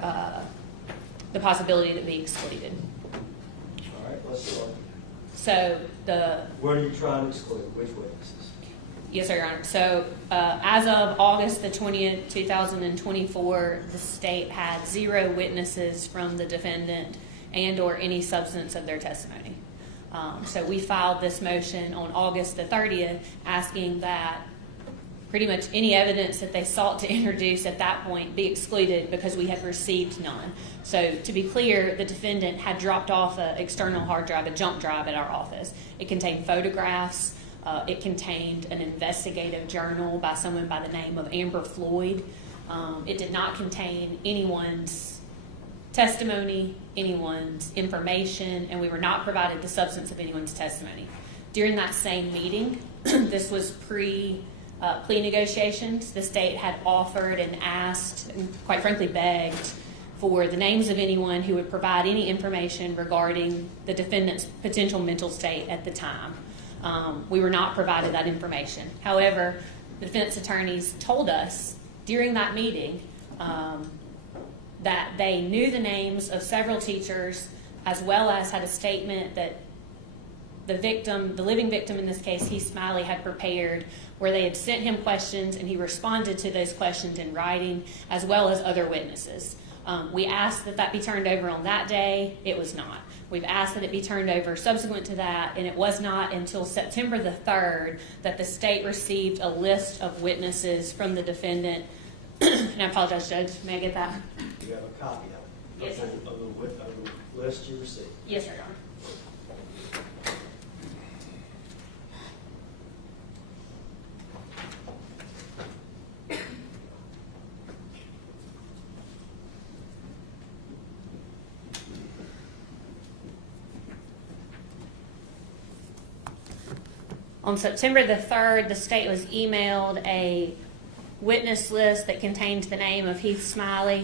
the possibility to be excluded. All right, let's start. So What are you trying to exclude? Which witnesses? Yes, sir, Your Honor. So as of August the 20th, 2024, the state had 0 witnesses from the defendant and or any substance of their testimony. So we filed this motion on August the 30th asking that pretty much any evidence that they sought to introduce at that point be excluded because we have received none. So to be clear, the defendant had dropped off an external hard drive, a jump drive at our office. It contained photographs. It contained an investigative journal by someone by the name of Amber Floyd. It did not contain anyone's testimony, anyone's information, and we were not provided the substance of anyone's testimony. During that same meeting, this was plea negotiations. The state had offered and asked, and quite frankly begged, for the names of anyone who would provide any information regarding the defendant's potential mental state at the time. We were not provided that information. However, the defense attorneys told us during that meeting that they knew the names of several teachers, as well as had a statement that the victim, the living victim in this case, Heath Smiley, had prepared, where they had sent him questions and he responded to those questions in writing, as well as other witnesses. We asked that be turned over on that day. It was not. We've asked that it be turned over subsequent to that, and it was not until September the 3rd that the state received a list of witnesses from the defendant. And I apologize, Judge. May I get that? You have a copy of it. Yes, sir. Of the list you received. Yes, sir, Your Honor. On September the 3rd, the state was emailed a witness list that contained the name of Heath Smiley,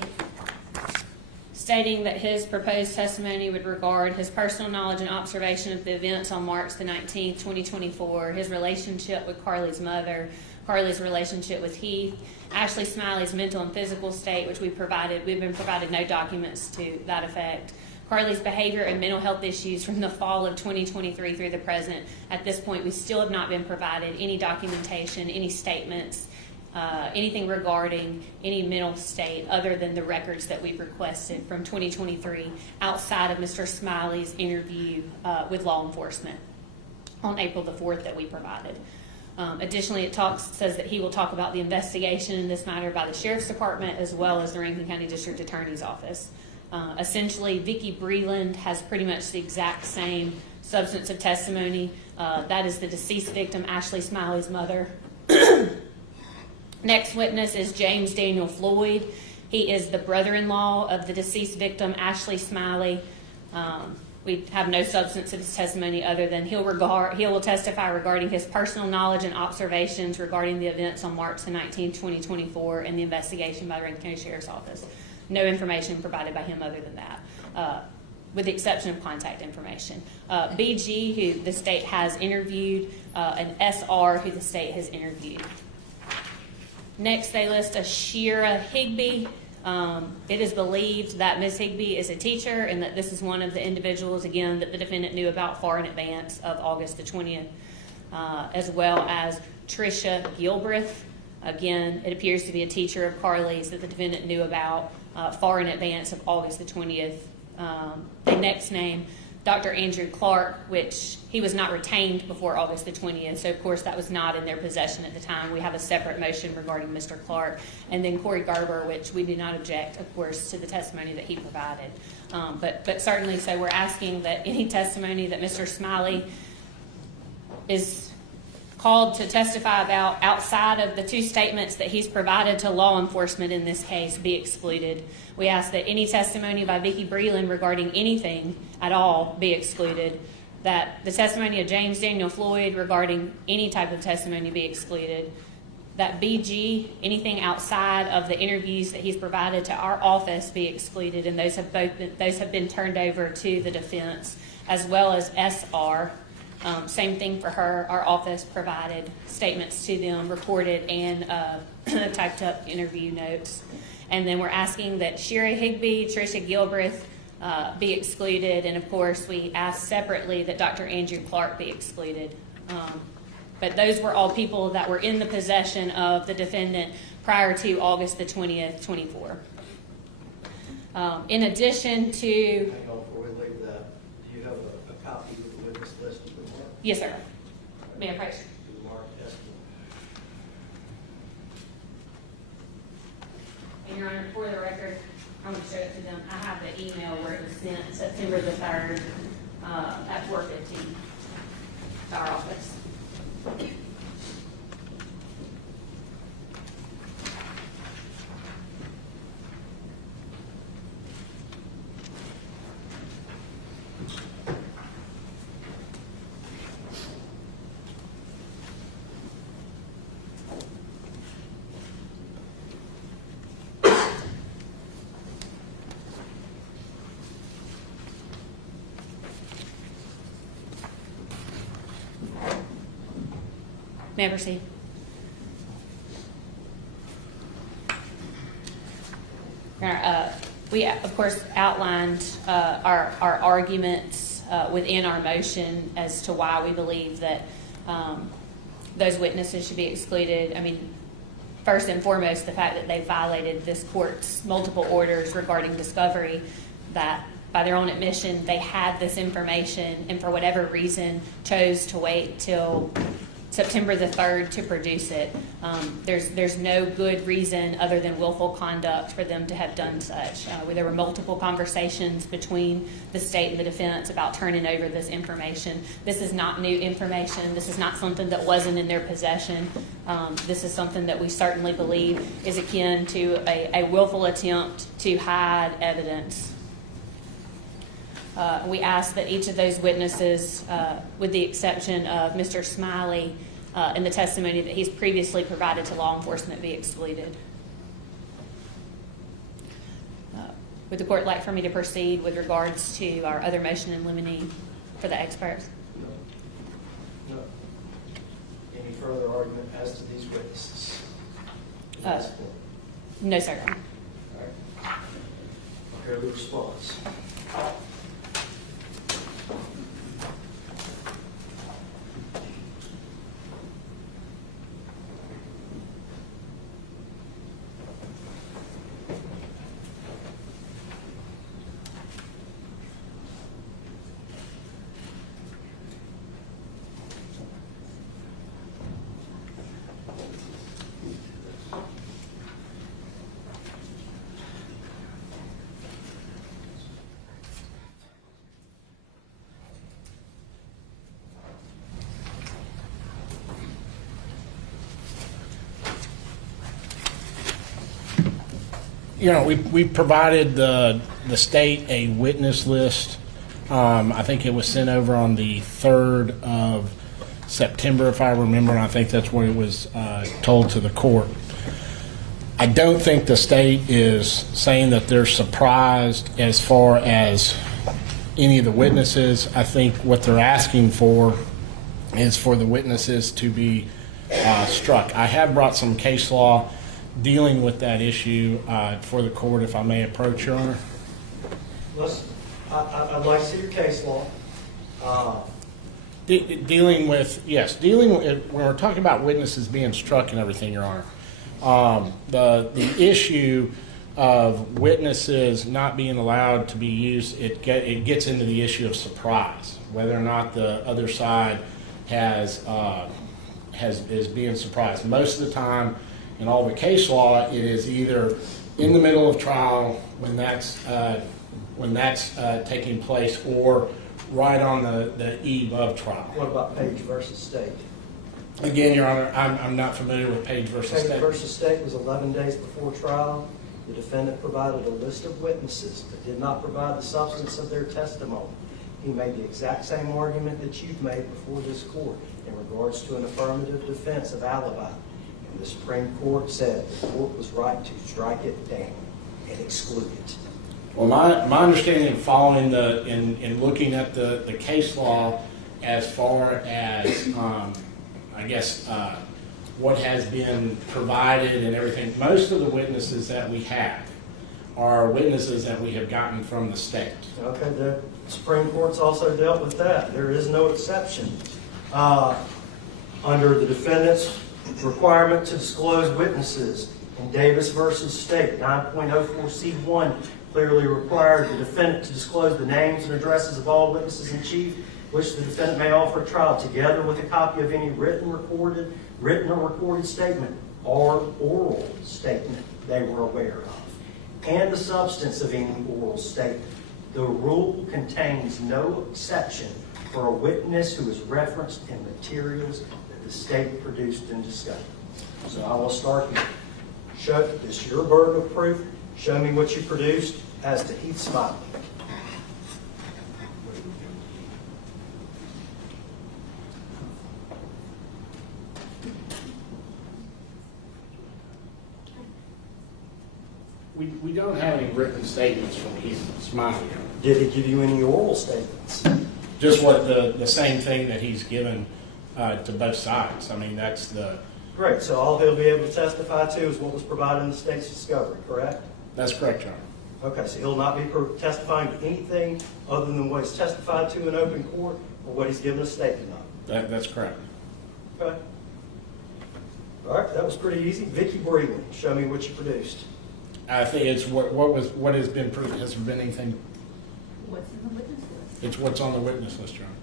stating that his proposed testimony would regard his personal knowledge and observation of the events on March the 19th, 2024, his relationship with Carly's mother, Carly's relationship with Heath, Ashley Smiley's mental and physical state, which we've been provided no documents to that effect, Carly's behavior and mental health issues from the fall of 2023 through the present. At this point, we still have not been provided any documentation, any statements, anything regarding any mental state other than the records that we've requested from 2023 outside of Mr. Smiley's interview with law enforcement on April the 4th that we provided. Additionally, it says that he will talk about the investigation in this matter by the Sheriff's Department as well as the Rankin County District Attorney's Office. Essentially, Vicki Breland has pretty much the exact same substance of testimony. That is the deceased victim, Ashley Smiley's mother. Next witness is James Daniel Floyd. He is the brother-in-law of the deceased victim, Ashley Smiley. We have no substance of his testimony other than he will testify regarding his personal knowledge and observations regarding the events on March the 19th, 2024, and the investigation by the Rankin County Sheriff's Office. No information provided by him other than that, with the exception of contact information. BG, who the state has interviewed, and SR, who the state has interviewed. Next, they list a Shira Higbee. It is believed that Ms. Higbee is a teacher and that this is one of the individuals, again, that the defendant knew about far in advance of August the 20th, as well as Tricia Gilbreth. Again, it appears to be a teacher of Carly's that the defendant knew about far in advance of August the 20th. The next name, Dr. Andrew Clark, which he was not retained before August the 20th, so of course that was not in their possession at the time. We have a separate motion regarding Mr. Clark. And then Corey Gerber, which we do not object, of course, to the testimony that he provided. But certainly, so we're asking that any testimony that Mr. Smiley is called to testify about outside of the two statements that he's provided to law enforcement in this case be excluded. We ask that any testimony by Vicki Breland regarding anything at all be excluded, that the testimony of James Daniel Floyd regarding any type of testimony be excluded, that BG, anything outside of the interviews that he's provided to our office be excluded, and those have been turned over to the defense, as well as SR. Same thing for her. Our office provided statements to them, recorded and typed up interview notes. And then we're asking that Shira Higbee, Tricia Gilbreth be excluded. And of course, we asked separately that Dr. Andrew Clark be excluded. But those were all people that were in the possession of the defendant prior to August the 20th, 24. In addition to... Hang on, before we leave that, do you have a copy of the witness list? Yes, sir. May I approach? And Your Honor, for the record, I'm going to show it to them. I have the email where it was sent September the 3rd at 4:15 to our office. May I proceed? We, of course, outlined our arguments within our motion as to why we believe that those witnesses should be excluded. I mean, first and foremost, the fact that they violated this court's multiple orders regarding discovery, that by their own admission, they had this information and for whatever reason chose to wait till September the 3rd to produce it. There's no good reason other than willful conduct for them to have done such. There were multiple conversations between the state and the defense about turning over this information. This is not new information. This is not something that wasn't in their possession. This is something that we certainly believe is akin to a willful attempt to hide evidence. We ask that each of those witnesses, with the exception of Mr. Smiley, and the testimony that he's previously provided to law enforcement, be excluded. Would the court like for me to proceed with regards to our other motion in limine for the experts? No. Any further argument as to these witnesses? No, sir. All right. I'll hear the response. You know, we provided the state a witness list. I think it was sent over on the 3rd of September, if I remember, and I think that's when it was told to the court. I don't think the state is saying that they're surprised as far as any of the witnesses. I think what they're asking for is for the witnesses to be struck. I have brought some case law dealing with that issue for the court, if I may approach, Your Honor. I'd like to see your case law. Dealing with when we're talking about witnesses being struck and everything, Your Honor, the issue of witnesses not being allowed to be used, it gets into the issue of surprise, whether or not the other side is being surprised. Most of the time, in all the case law, it is either in the middle of trial when that's taking place, or right on the eve of trial. What about Page versus State? Again, Your Honor, I'm not familiar with Page versus State. Page versus State was 11 days before trial. The defendant provided a list of witnesses but did not provide the substance of their testimony. He made the exact same argument that you've made before this court in regards to an affirmative defense of alibi. And the Supreme Court said the court was right to strike it down and exclude it. Well, my understanding following in looking at the case law as far as, I guess, what has been provided and everything, most of the witnesses that we have are witnesses that we have gotten from the state. Okay, the Supreme Court's also dealt with that. There is no exception. Under the defendant's requirement to disclose witnesses in Davis versus State, 9.04C1 clearly required the defendant to disclose the names and addresses of all witnesses in chief, which the defendant may offer at trial, together with a copy of any written or recorded statement or oral statement they were aware of, and the substance of any oral statement. The rule contains no exception for a witness who is referenced in materials that the state produced in discovery. So I will start here. This is your burden of proof. Show me what you produced as to Heath Smiley. We don't have any written statements from Heath Smiley. Did he give you any oral statements? Just what the same thing that he's given to both sides. I mean, that's the... Great. So all he'll be able to testify to is what was provided in the state's discovery, correct? That's correct, Your Honor. Okay, so he'll not be testifying to anything other than what he's testified to in open court or what he's given a statement of. That's correct. Okay. All right, that was pretty easy. Vicki Breeden, show me what you produced. I think it's what has been proven. Has there been anything? What's in the witness list? It's what's on the witness list, Your Honor.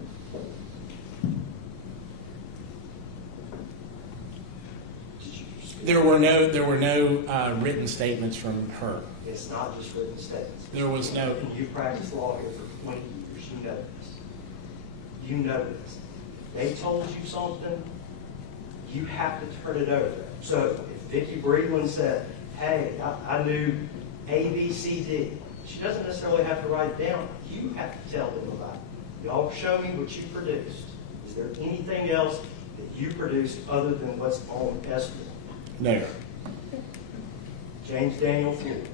There were no written statements from her. It's not just written statements. There was no. And you practiced law here for 20 years, you know this. You know this. They told you something, you have to turn it over. So if Vicki Breedland said, hey, I knew A, B, C, D, she doesn't necessarily have to write it down. You have to tell them about it. Y'all show me what you produced. Is there anything else that you produced other than what's on S1? No. James Daniel Floyd.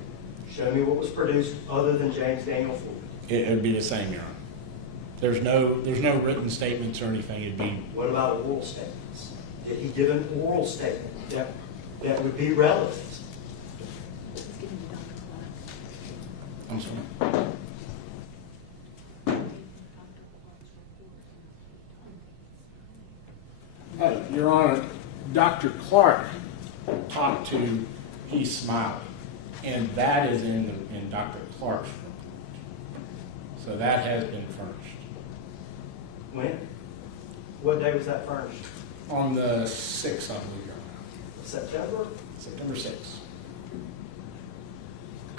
Show me what was produced other than James Daniel Floyd. It would be the same, Your Honor. There's no written statements or anything. It'd be. What about oral statements? Did he give an oral statement that would be relevant? I'm sorry. Your Honor, Dr. Clark talked to Heath Smiley, and that is in Dr. Clark's report. So that has been furnished. When? What day was that furnished? On the 6th, I believe, Your Honor. September? September 6th.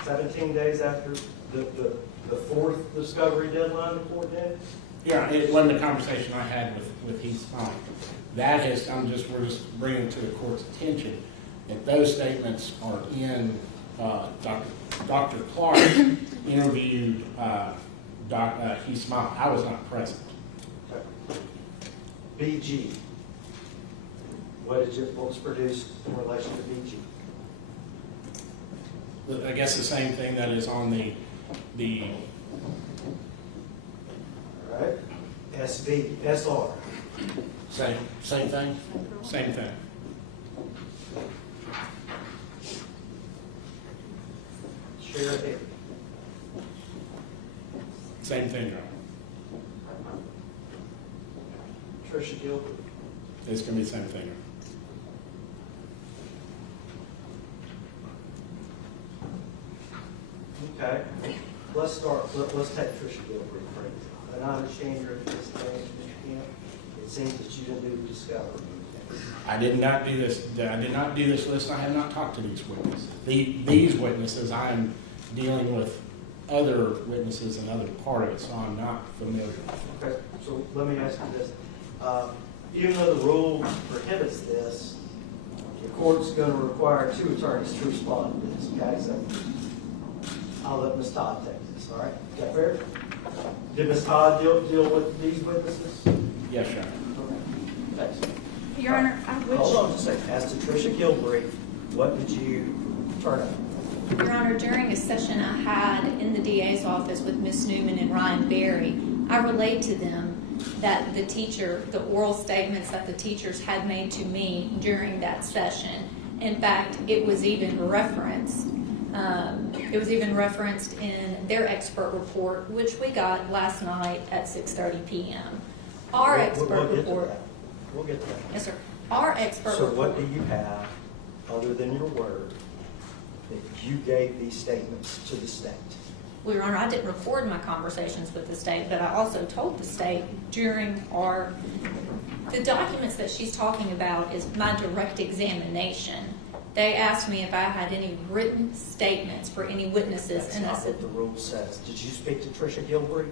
17 days after the fourth discovery deadline the court did? Yeah, it wasn't a conversation I had with Heath Smiley. That has, we're just bringing to the court's attention that those statements are in Dr. Clark interviewed Heath Smiley. I was not present. Okay. BG. What was produced in relation to BG? I guess the same thing that is on the All right. SV, SR. same thing? Same thing. Sheriff Hick. Same thing, Your Honor. Tricia Gilbert. It's going to be the same thing. Okay. Let's take Tricia Gilbert for example. And I understand your disadvantage, Mr. Kemp. It seems that you didn't do the discovery. I did not do this. I did not do this list. I have not talked to these witnesses. These witnesses, I am dealing with other witnesses in other part of it, so I'm not familiar with it. Okay, so let me ask you this. Even though the rule prohibits this, the court's going to require 2 attorneys to respond to this, okay? So I'll let Ms. Todd take this, all right? Is that fair? Did Ms. Todd deal with these witnesses? Yes, Your Honor. Okay, thanks. Your Honor, Hold on just a second. As to Tricia Gilbert, what did you turn up? Your Honor, during a session I had in the DA's office with Ms. Newman and Ryan Berry, I relayed to them that the oral statements that the teachers had made to me during that session. In fact, it was even referenced. In their expert report, which we got last night at 6:30 p.m. Our expert report. We'll get to that. Yes, sir. Our expert So report. what do you have, other than your word, that you gave these statements to the state? Well, Your Honor, I didn't record my conversations with the state, but I also told the state during the documents that she's talking about is my direct examination. They asked me if I had any written statements for any witnesses, That's and I not said, what the rule says. Did you speak to Tricia Gilbert?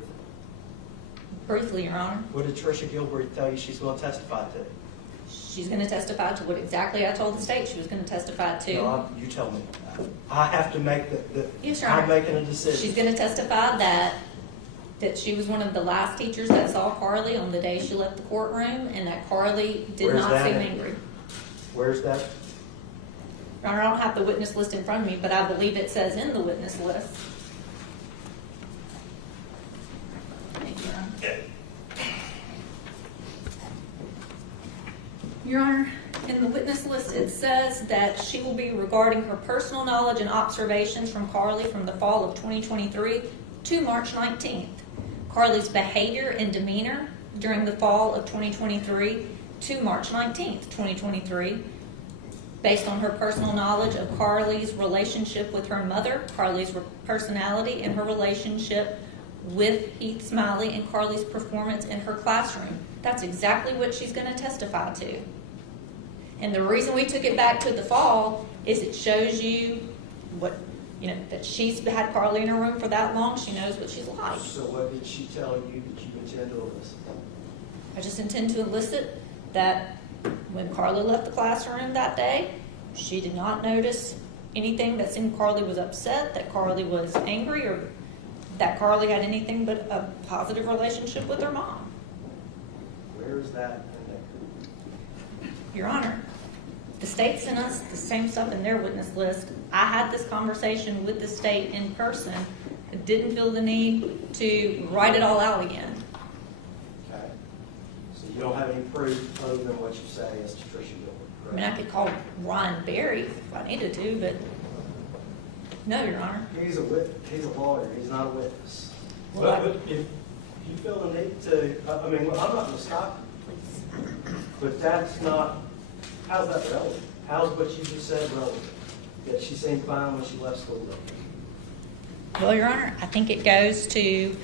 briefly, Your Honor, What did Tricia Gilbert tell you she's going to testify to? she's going to testify to what exactly I told the state she was going to testify to. No, you tell me. I have to make Yes, Your I'm Honor. making a decision. She's going to testify that she was one of the last teachers that saw Carly on the day she left the courtroom, and that Carly did Where's not that seem at? angry. Where's that? Your Honor, I don't have the witness list in front of me, but I believe it says in the witness list. Thank you, Your Honor. Your Honor, in the witness list, it says that she will be regarding her personal knowledge and observations from Carly from the fall of 2023 to March 19th. Carly's behavior and demeanor during the fall of 2023 to March 19th, 2023, based on her personal knowledge of Carly's relationship with her mother, Carly's personality, and her relationship with Heath Smiley, and Carly's performance in her classroom. That's exactly what she's going to testify to. And the reason we took it back to the fall is it shows you what, that she's had Carly in her room for that long. She knows what she's like. So what did she tell you that you intend to elicit? I just intend to elicit that when Carly left the classroom that day, she did not notice anything that seemed Carly was upset, that Carly was angry, or that Carly had anything but a positive relationship with her mom. Where is that in there? Your Honor, the state sent us the same stuff in their witness list. I had this conversation with the state in person. I didn't feel the need to write it all out again. Okay. So you don't have any proof other than what you say as to Tricia Gilbert, I mean, I could call Ryan Berry if I needed to, but no, Your Honor. He's a lawyer, he's not a witness. Well, But if you feel the need to, I mean, I'm not going to stop you. But that's not, how's that relevant? How's what you just said relevant? That she seemed fine when she left school though? Well, Your Honor, I think it goes to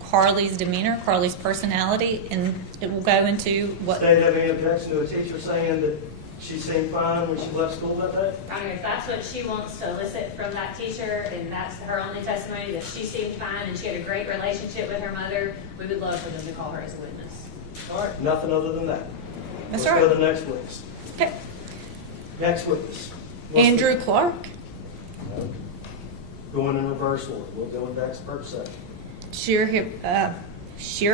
Carly's demeanor, Carly's personality, and it will go into what... State have any objection to a teacher saying that she seemed fine when she left school that day? Your Honor, if that's what she wants to elicit from that teacher, and that's her only testimony, that she seemed fine and she had a great relationship with her mother, we would love for them to call her as a witness. All right, nothing other than that. That's Let's all go right. to the next witness. Okay. Next witness. What's Andrew Clark, Going in reverse order. We'll go with the expert second. Sheer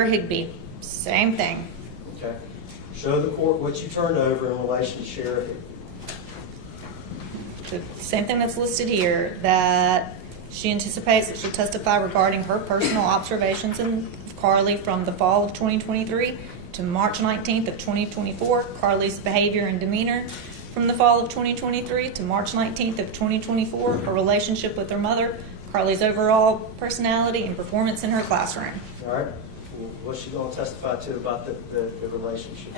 Higby, same thing. Okay. Show the court what you turned over in relation to Sheriff Higby. The same thing that's listed here, that she anticipates that she'll testify regarding her personal observations of Carly from the fall of 2023 to March 19th of 2024, Carly's behavior and demeanor from the fall of 2023 to March 19th of 2024, her relationship with her mother, Carly's overall personality and performance in her classroom. All right. Well, what's she going to testify to about the relationship?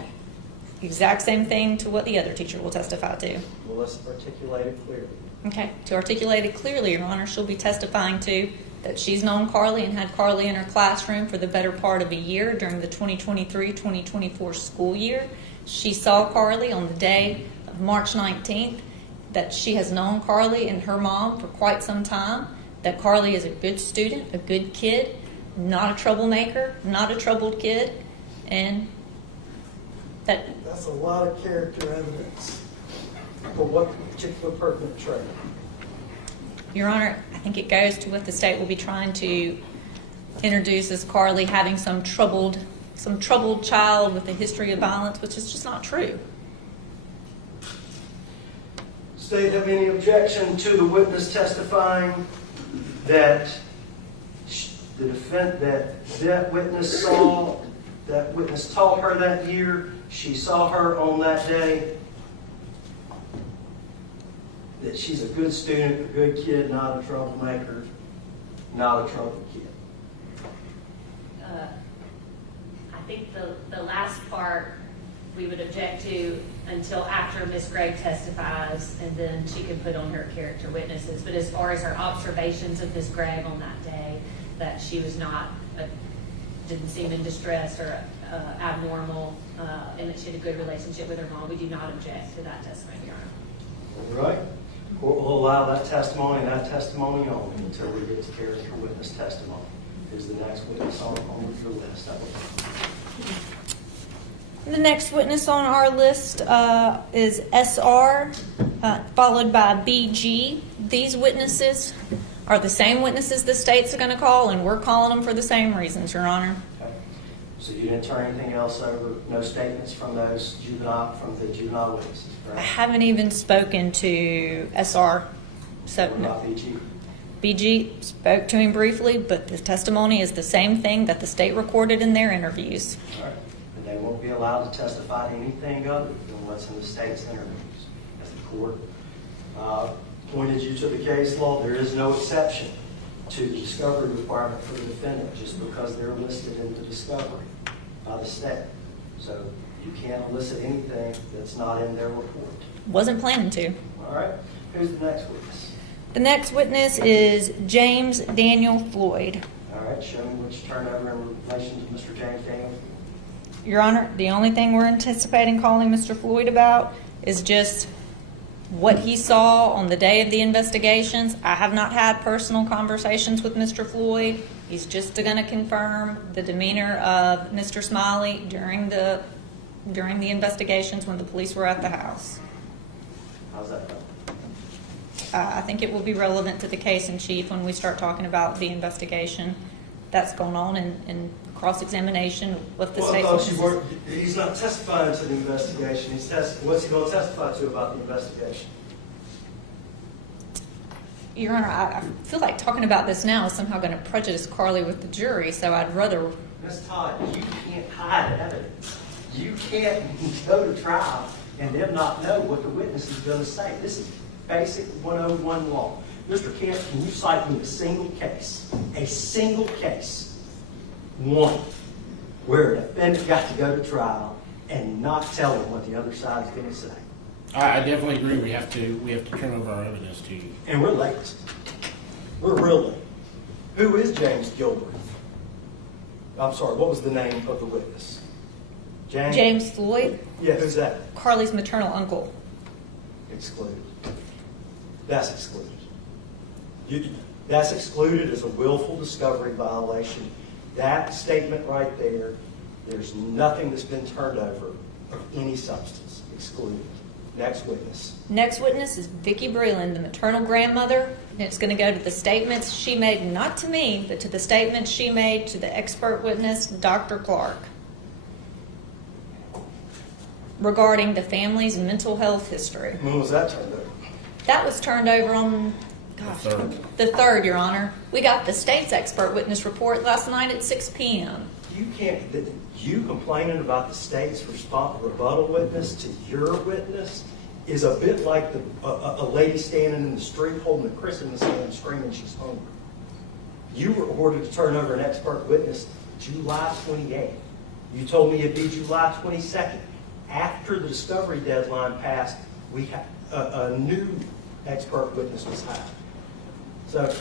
Exact same thing to what the other teacher will testify to. Well, let's articulate it clearly. Okay, to articulate it clearly, Your Honor, she'll be testifying to that she's known Carly and had Carly in her classroom for the better part of a year during the 2023-2024 school year. She saw Carly on the day of March 19th, that she has known Carly and her mom for quite some time, that Carly is a good student, a good kid, not a troublemaker, not a troubled kid, and that... That's a lot of character evidence for what particular pertinent trait? Your Honor, I think it goes to what the state will be trying to introduce as Carly having some troubled child with a history of violence, which is just not true. State have any objection to the witness testifying that that witness taught her that year, she saw her on that day, that she's a good student, a good kid, not a troublemaker, not a troubled kid? I think the last part we would object to until after Ms. Gregg testifies, and then she can put on her character witnesses. But as far as her observations of Ms. Gregg on that day, that she was didn't seem in distress or abnormal, and that she had a good relationship with her mom, we do not object to that testimony, Your Honor. All right. Court will allow that testimony and that testimony only until we get to character witness testimony. Who's the next witness on your list? The next witness on our list is SR, followed by BG. These witnesses are the same witnesses the state's going to call, and we're calling them for the same reasons, Your Honor. Okay. So you didn't turn anything else over? No statements from the juvenile witnesses, I right? haven't even spoken to SR. So What about BG? BG spoke to him briefly, but the testimony is the same thing that the state recorded in their interviews. All right. And they won't be allowed to testify to anything other than what's in the state's interviews. As the court pointed you to the case law, there is no exception to the discovery requirement for the defendant just because they're listed in the discovery by the state. So you can't elicit anything that's not in their report. Wasn't planning to. All right. Who's the next witness? The next witness is James Daniel Floyd. All right. Show me what you turned over in relation to Mr. James Daniel. Your Honor, the only thing we're anticipating calling Mr. Floyd about is just what he saw on the day of the investigations. I have not had personal conversations with Mr. Floyd. He's just going to confirm the demeanor of Mr. Smiley during the investigations when the police were at the house. How's that go? I think it will be relevant to the case in chief when we start talking about the investigation that's going on in cross-examination with the Well, state. I thought you weren't, he's not testifying to the investigation. What's he going to testify to about the investigation? Your Honor, I feel like talking about this now is somehow going to prejudice Carly with the jury, so I'd rather. Ms. Todd, you can't hide evidence. You can't go to trial and them not know what the witness is going to say. This is basic 101 law. Mr. Kent, can you cite me a single case, one, where a defendant got to go to trial and not tell him what the other side is going to say? I definitely agree. We have to turn over our evidence to you. And we're late. We're real late. Who is James Gilbert? I'm sorry, what was the name of the witness? James Floyd, Yeah, who's that? Carly's maternal uncle. Excluded. That's excluded. That's excluded as a willful discovery violation. That statement right there, there's nothing that's been turned over of any substance. Excluded. Next witness. Next witness is Vicki Breland, the maternal grandmother, and it's going to go to the statements she made, not to me, but to the statements she made to the expert witness, Dr. Clark, regarding the family's mental health history. When was that turned over? That was turned over on, the 3rd, Your Honor. We got the state's expert witness report last night at 6 p.m. You complaining about the state's rebuttal witness to your witness is a bit like a lady standing in the street holding a crisp in his hand screaming she's hungry. You were ordered to turn over an expert witness July 28th. You told me it'd be July 22nd. After the discovery deadline passed, we had a new expert witness was hired. So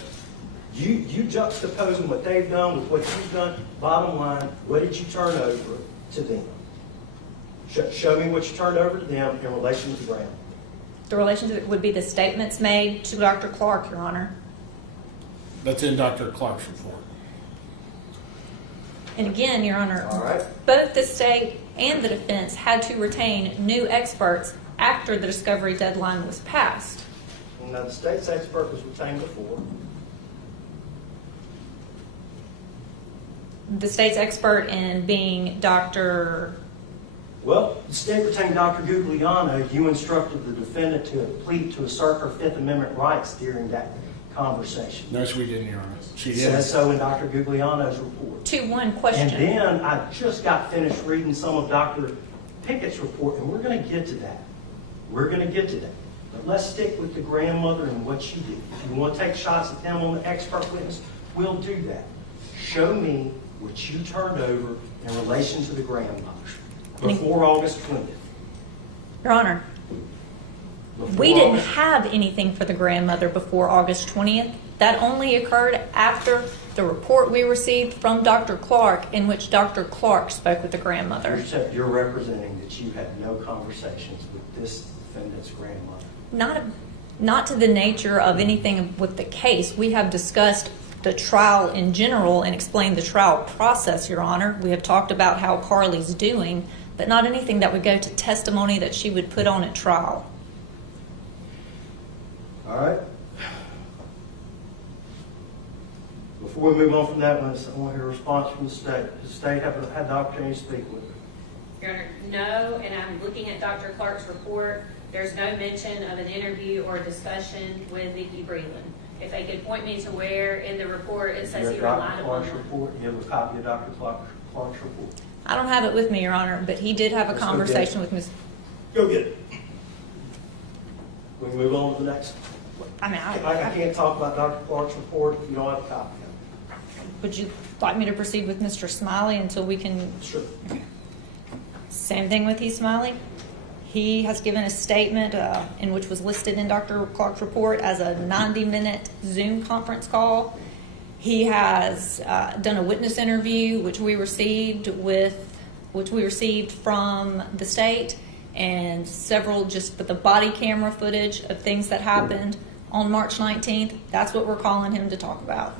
you juxtaposing what they've done with what you've done. Bottom line, what did you turn over to them? Show me what you turned over to them in relation to the grant. The relationship would be the statements made to Dr. Clark, Your Honor. That's in Dr. Clark's report. And again, Your Honor, All right. both the state and the defense had to retain new experts after the discovery deadline was passed. Now, the state's expert was retained before. The state's expert in being Dr. Well, the state retained Dr. Gugliano. You instructed the defendant to plead to assert her Fifth Amendment rights during that conversation. No, we didn't, Your Honor. She It did. says so in Dr. Gugliano's report. 2-1 question. And then I just got finished reading some of Dr. Pickett's report, and we're going to get to that. We're going to get to that. But let's stick with the grandmother and what she did. If you want to take shots at them on the expert witness, we'll do that. Show me what you turned over in relation to the grandmother before August 20th. Your Honor, we didn't have anything for the grandmother before August 20th. That only occurred after the report we received from Dr. Clark, in which Dr. Clark spoke with the grandmother. You're representing that you had no conversations with this defendant's grandmother. Not to the nature of anything with the case. We have discussed the trial in general and explained the trial process, Your Honor. We have talked about how Carly's doing, but not anything that would go to testimony that she would put on at trial. All right. Before we move on from that one, I want to hear a response from the state. Does the state have had the opportunity to speak with her? Your Honor, no, and I'm looking at Dr. Clark's report. There's no mention of an interview or discussion with Vicki Breland. If they could point me to where in the report it says he relied upon Dr. Clark's report? You have a copy of Dr. Clark's report? I don't have it with me, Your Honor, but he did have a Let's go conversation get it. with Ms. Go get it. We can move on to the next. I mean, I can't talk about Dr. Clark's report if you don't have a copy of it. would you like me to proceed with Mr. Smiley until we can? Sure. Same thing with Smiley. He has given a statement in which was listed in Dr. Clark's report as a 90-minute Zoom conference call. He has done a witness interview, which we received from the state. and several just with the body camera footage of things that happened on March 19th. That's what we're calling him to talk about.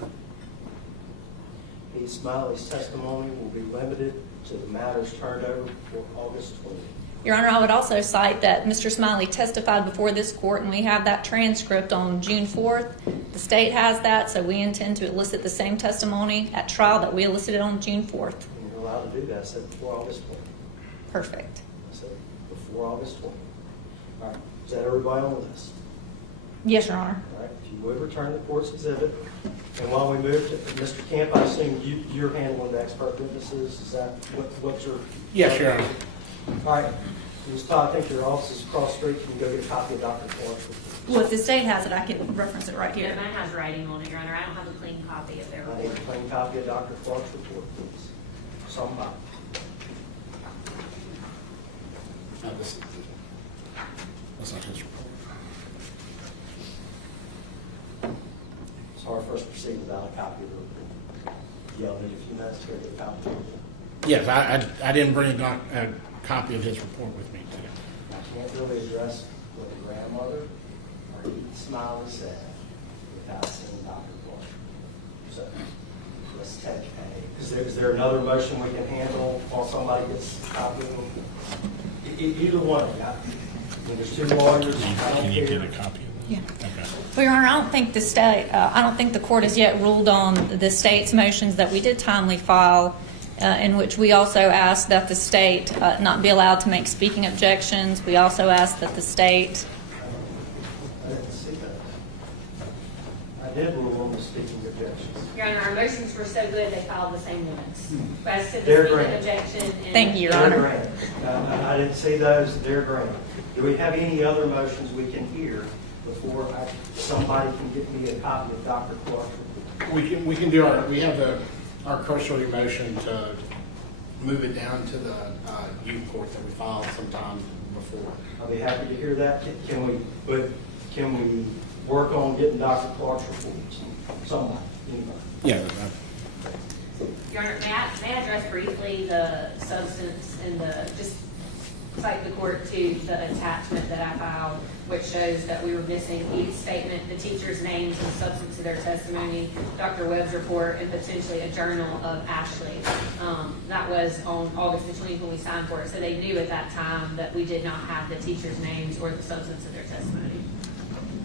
Ms. Smiley's testimony will be limited to the matters turned over for August 20th. Your Honor, I would also cite that Mr. Smiley testified before this court, and we have that transcript on June 4th. The state has that, so we intend to elicit the same testimony at trial that we elicited on June 4th. And you're allowed to do that, I said before August 20th. Perfect. I said before August 20th. All right, is that everybody on the list? Yes, Your Honor. All right, if you would return the court's exhibit. And while we move to Mr. Camp, I assume you're handling the expert witnesses. Is that what's your? Yes, Your Honor. All right, Ms. Todd, I think your office is across the street. Can you go get a copy of Dr. Clark's report? Well, if the state has it, I can reference it right Yeah, here. mine has writing on it, Your Honor. I don't have a clean copy of their I need report. a clean copy of Dr. Clark's report, please. Somebody. That's not his report. It's hard for us to proceed without a copy of the report. You'll need a few minutes to go get a copy of the report. Yes, I didn't bring a copy of his report with me today. I can't really address what the grandmother or Edith Smiley said without seeing Dr. Clark. So let's take is there another motion we can handle while somebody gets a copy of them? Either one. When there's two lawyers, I don't Can you care. get a copy of Yeah. it? Okay. Well, Your Honor, I don't think the state, I don't think the court has yet ruled on the state's motions that we did timely file, in which we also asked that the state not be allowed to make speaking objections. We also asked that the state. I didn't see that. I did rule on the speaking objections. Your Honor, our motions were so good, they filed the same ones. As to the They're speaking granted. objection and. Thank you, Your They're Honor. granted. I didn't see those. They're granted. Do we have any other motions we can hear before somebody can get me a copy of Dr. Clark's report? We can do we have our cursory motion to move it down to the youth court that we filed sometime before. I'll be happy to hear that. Can we work on getting Dr. Clark's reports? Somebody, anybody? Yeah. Your Honor, may I address briefly the substance and just cite the court to the attachment that I filed, which shows that we were missing each statement, the teacher's names and substance of their testimony, Dr. Webb's report, and potentially a journal of Ashley. That was on August the 20th when we signed for it, so they knew at that time that we did not have the teacher's names or the substance of their testimony.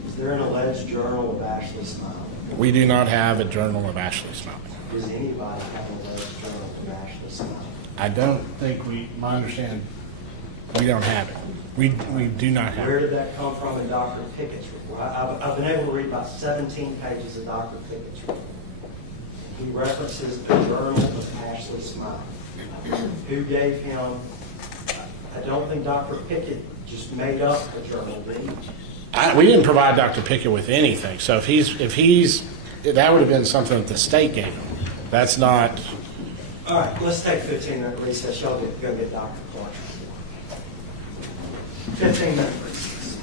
Is there an alleged journal of Ashley Smiley? We do not have a journal of Ashley Smiley. Does anybody have an alleged journal of Ashley Smiley? I don't think my understanding, we don't have it. We do not have Where it. did that come from in Dr. Pickett's report? I've been able to read about 17 pages of Dr. Pickett's report. He references the journal of Ashley Smiley. Who gave him? I don't think Dr. Pickett just made up the journal, did he? We didn't provide Dr. Pickett with anything. So if he's that would have been something that the state gave him. That's not. All right, let's take a 15-minute recess. Y'all go get Dr. Clark. 15-minute recess.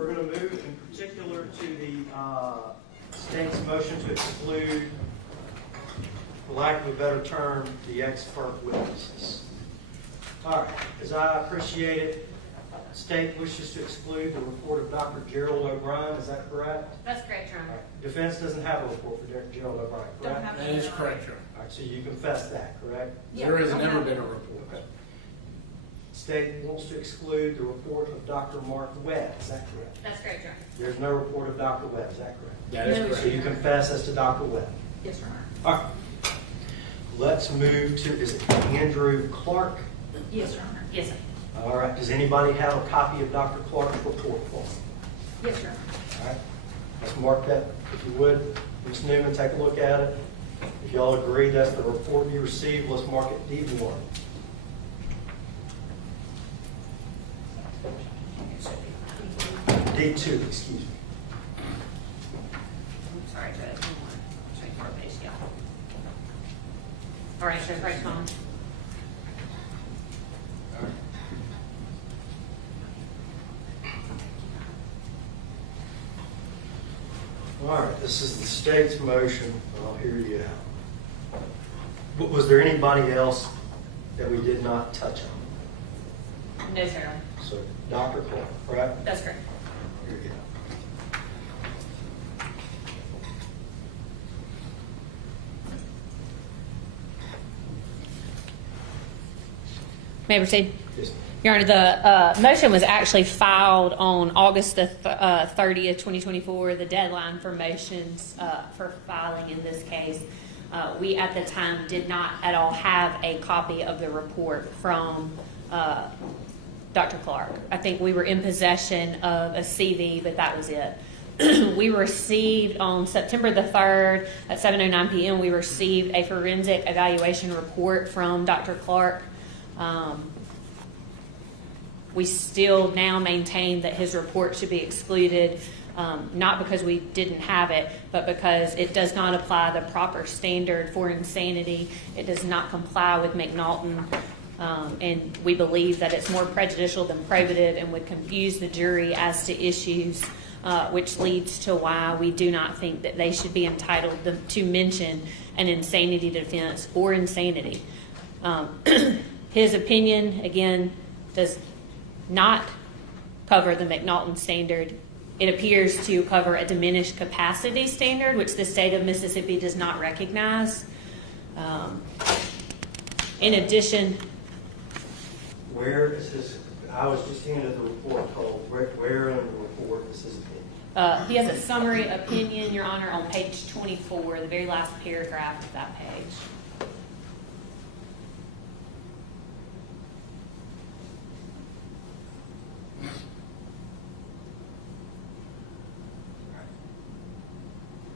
We're going to move in particular to the state's motion to exclude, for lack of a better term, the expert witnesses. All right, as I appreciate it, state wishes to exclude the report of Dr. Gerald O'Brien, is that correct? That's correct, Your All Honor. right. Defense doesn't have a report for Gerald O'Brien, Don't correct? have That is correct, Your Honor. All right, so you confess that, correct? There has never been a report. Okay. State wants to exclude the report of Dr. Mark Webb, is that correct? That's correct, Your Honor. There's no report of Dr. Webb, is that correct? That is No, correct. So you confess as to Dr. Webb. Yes, Your Honor. All right. Let's move to, is it Andrew Clark? Yes, Your Honor. Yes, sir. All right, does anybody have a copy of Dr. Clark's report for me? Yes, Your Honor. All right, let's mark that, if you would. Ms. Newman, take a look at it. If y'all agree that's the report you received, let's mark it D1. D2, excuse me. Sorry, Judge. Straight for a page, yeah. All right, Judge, right, Tom. All right, this is the state's motion. I'll hear you out. But was there anybody else that we did not touch on? No, sir. So Dr. Clark, correct? That's correct. Here you go. May I proceed? Yes, ma'am. Your Honor, the motion was actually filed on August the 30th, 2024, the deadline for motions for filing in this case. We, at the time, did not at all have a copy of the report from Dr. Clark. I think we were in possession of a CV, but that was it. We received on September the 3rd at 7:09 p.m., we received a forensic evaluation report from Dr. Clark. We still now maintain that his report should be excluded, not because we didn't have it, but because it does not apply the proper standard for insanity. It does not comply with McNaughton, and we believe that it's more prejudicial than probative and would confuse the jury as to issues, which leads to why we do not think that they should be entitled to mention an insanity defense or insanity. His opinion, again, does not cover the McNaughton standard. It appears to cover a diminished capacity standard, which the state of Mississippi does not recognize. In addition, Where is this? I was just handed the report called. Where in the report is his opinion? he has a summary opinion, Your Honor, on page 24, the very last paragraph of that page.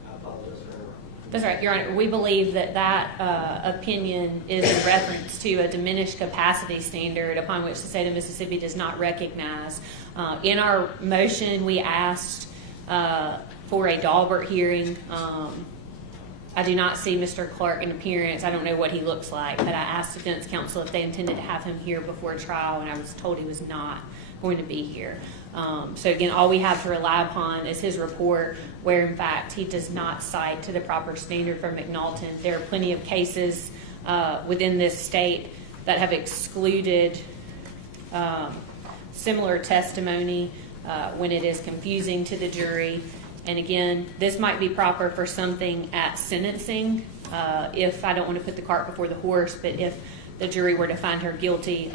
I apologize for interrupting. That's right, Your Honor. We believe that opinion is in reference to a diminished capacity standard upon which the state of Mississippi does not recognize. In our motion, we asked for a Daubert hearing. I do not see Mr. Clark in appearance. I don't know what he looks like, but I asked defense counsel if they intended to have him here before trial, and I was told he was not going to be here. So again, all we have to rely upon is his report, where in fact he does not cite to the proper standard for McNaughton. There are plenty of cases within this state that have excluded similar testimony when it is confusing to the jury. And again, this might be proper for something at sentencing, if I don't want to put the cart before the horse, but if the jury were to find her guilty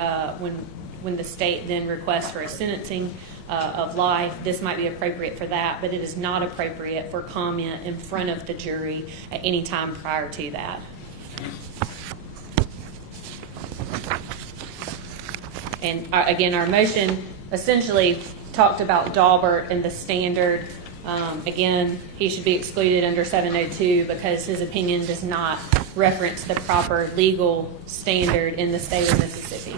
when the state then requests for a sentencing of life, this might be appropriate for that, but it is not appropriate for comment in front of the jury at any time prior to that. And again, our motion essentially talked about Daubert and the standard. Again, he should be excluded under 702 because his opinion does not reference the proper legal standard in the state of Mississippi.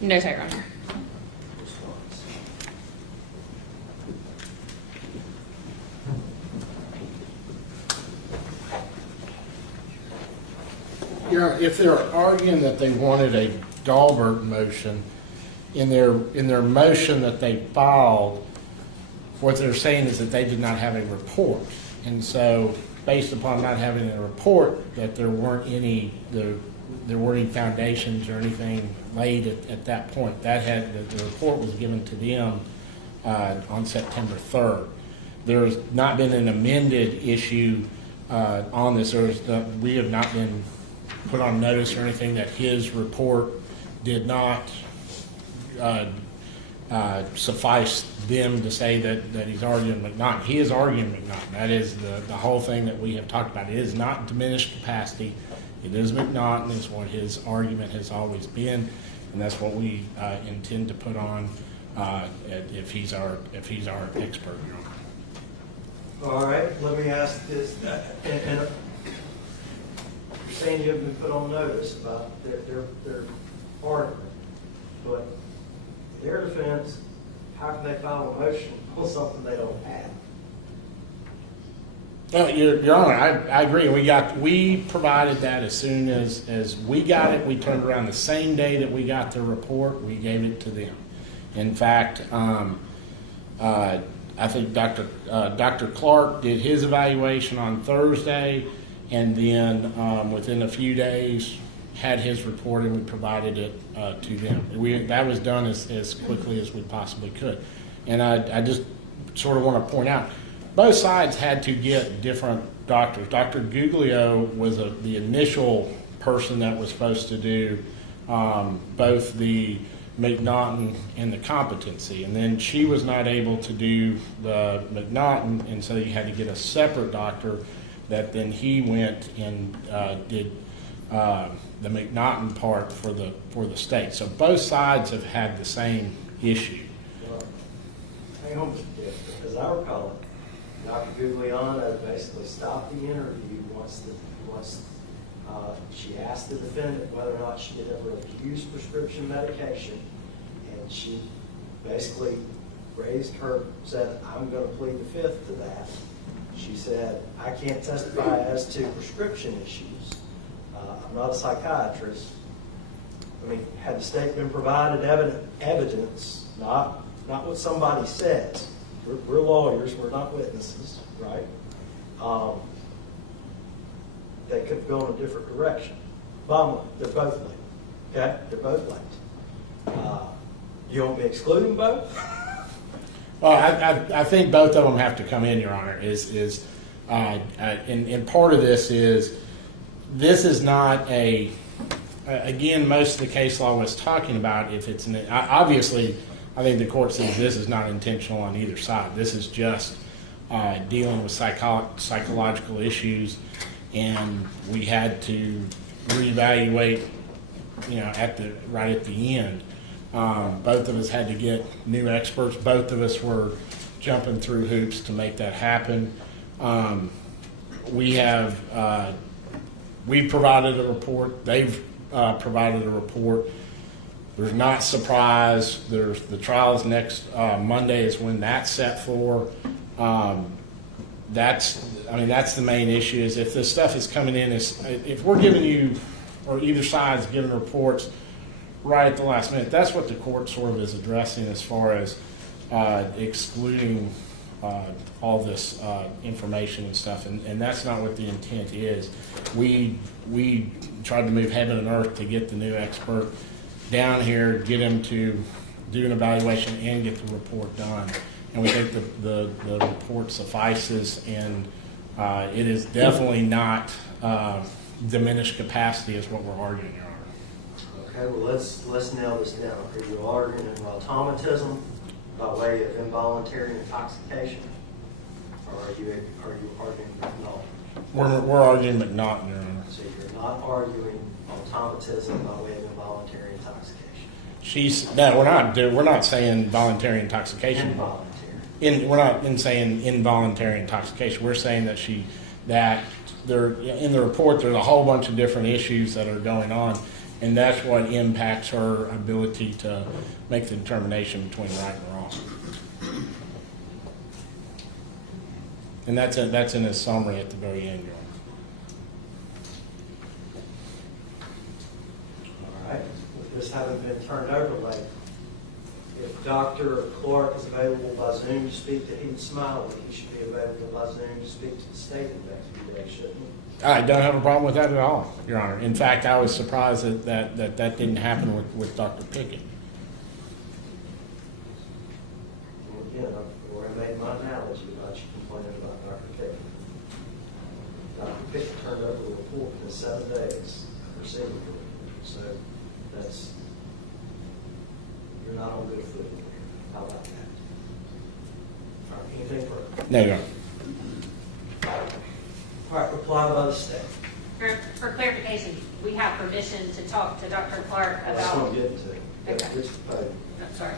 No, sir, Your Honor. If they're arguing that they wanted a Dahlberg motion, in their motion that they filed, what they're saying is that they did not have a report. And so, based upon not having a report, that there weren't any foundations or anything laid at that point. The report was given to them on September 3rd. There's not been an amended issue on this. We have not been put on notice or anything that his report did not suffice them to say that he's arguing McNaughton. He is arguing McNaughton. That is the whole thing that we have talked about. It is not diminished capacity. It is McNaughton. It's what his argument has always been, and that's what we intend to put on if he's our expert. All right, let me ask this, and you're saying you haven't been put on notice about their argument, but their defense, how can they file a motion on something they don't have? Your Honor, I agree. We provided that as soon as we got it. We turned around the same day that we got the report. We gave it to them. In fact, I think Dr. Clark did his evaluation on Thursday, and then within a few days had his report, and we provided it to them. That was done as quickly as we possibly could. And I just sort of want to point out, both sides had to get different doctors. Dr. Guglio was the initial person that was supposed to do both the McNaughton and the competency, and then she was not able to do the McNaughton, and so you had to get a separate doctor that then he went and did the McNaughton part for the state. So both sides have had the same issue. Well, hang on, as I recall it, Dr. Gugliano basically stopped the interview once she asked the defendant whether or not she had ever abused prescription medication, and she basically said, I'm going to plead the fifth to that. She said, I can't testify as to prescription issues. I'm not a psychiatrist. I mean, had the state been provided evidence, not what somebody says. We're lawyers, we're not witnesses, right? They could have gone a different direction. Bottom line, they're both late. Okay? They're both late. You want me excluding both? Well, I think both of them have to come in, Your Honor. And part of this is not again, most of the case law was talking about if it's obviously, I think the court says this is not intentional on either side. This is just dealing with psychological issues, and we had to reevaluate, right at the end. Both of us had to get new experts. Both of us were jumping through hoops to make that happen. We've provided a report. They've provided a report. There's not surprise. The trial's next Monday is when that's set for. That's the main issue. Is if this stuff is coming in, if we're giving you, or either side's giving reports right at the last minute, that's what the court sort of is addressing as far as excluding all this information and stuff, and that's not what the intent is. We tried to move heaven and earth to get the new expert down here, get him to do an evaluation and get the report done. And we think the report suffices, and it is definitely not diminished capacity is what we're arguing, Your Honor. Okay, well, let's nail this down. Are you arguing automatism by way of involuntary intoxication, or are you arguing McNaughton? We're arguing McNaughton, Your Honor. So you're not arguing automatism by way of involuntary intoxication? We're not saying voluntary intoxication. Involuntary. We're not saying involuntary intoxication. We're saying that there in the report there's a whole bunch of different issues that are going on, and that's what impacts her ability to make the determination between right and wrong. And that's in a summary at the very end, Your right, with this having been turned over late, if Dr. Clark is available by Zoom to speak to Heath Smiley, he should be available by Zoom to speak to the state investigator, shouldn't he? I don't have a problem with that at all, Your Honor. In fact, I was surprised that didn't happen with Dr. Pickett. Well, again, I've already made my analogy about you complaining about Dr. Pickett. Dr. Pickett turned over the report in 7 days for seeing it. So that's, you're not on good footing here. How about that? All right, anything further? No, Your Honor. All right, reply by the state. For clarification, we have permission to talk to Dr. Clark That's what I'm about, getting to. Okay. Which the podium. I'm sorry.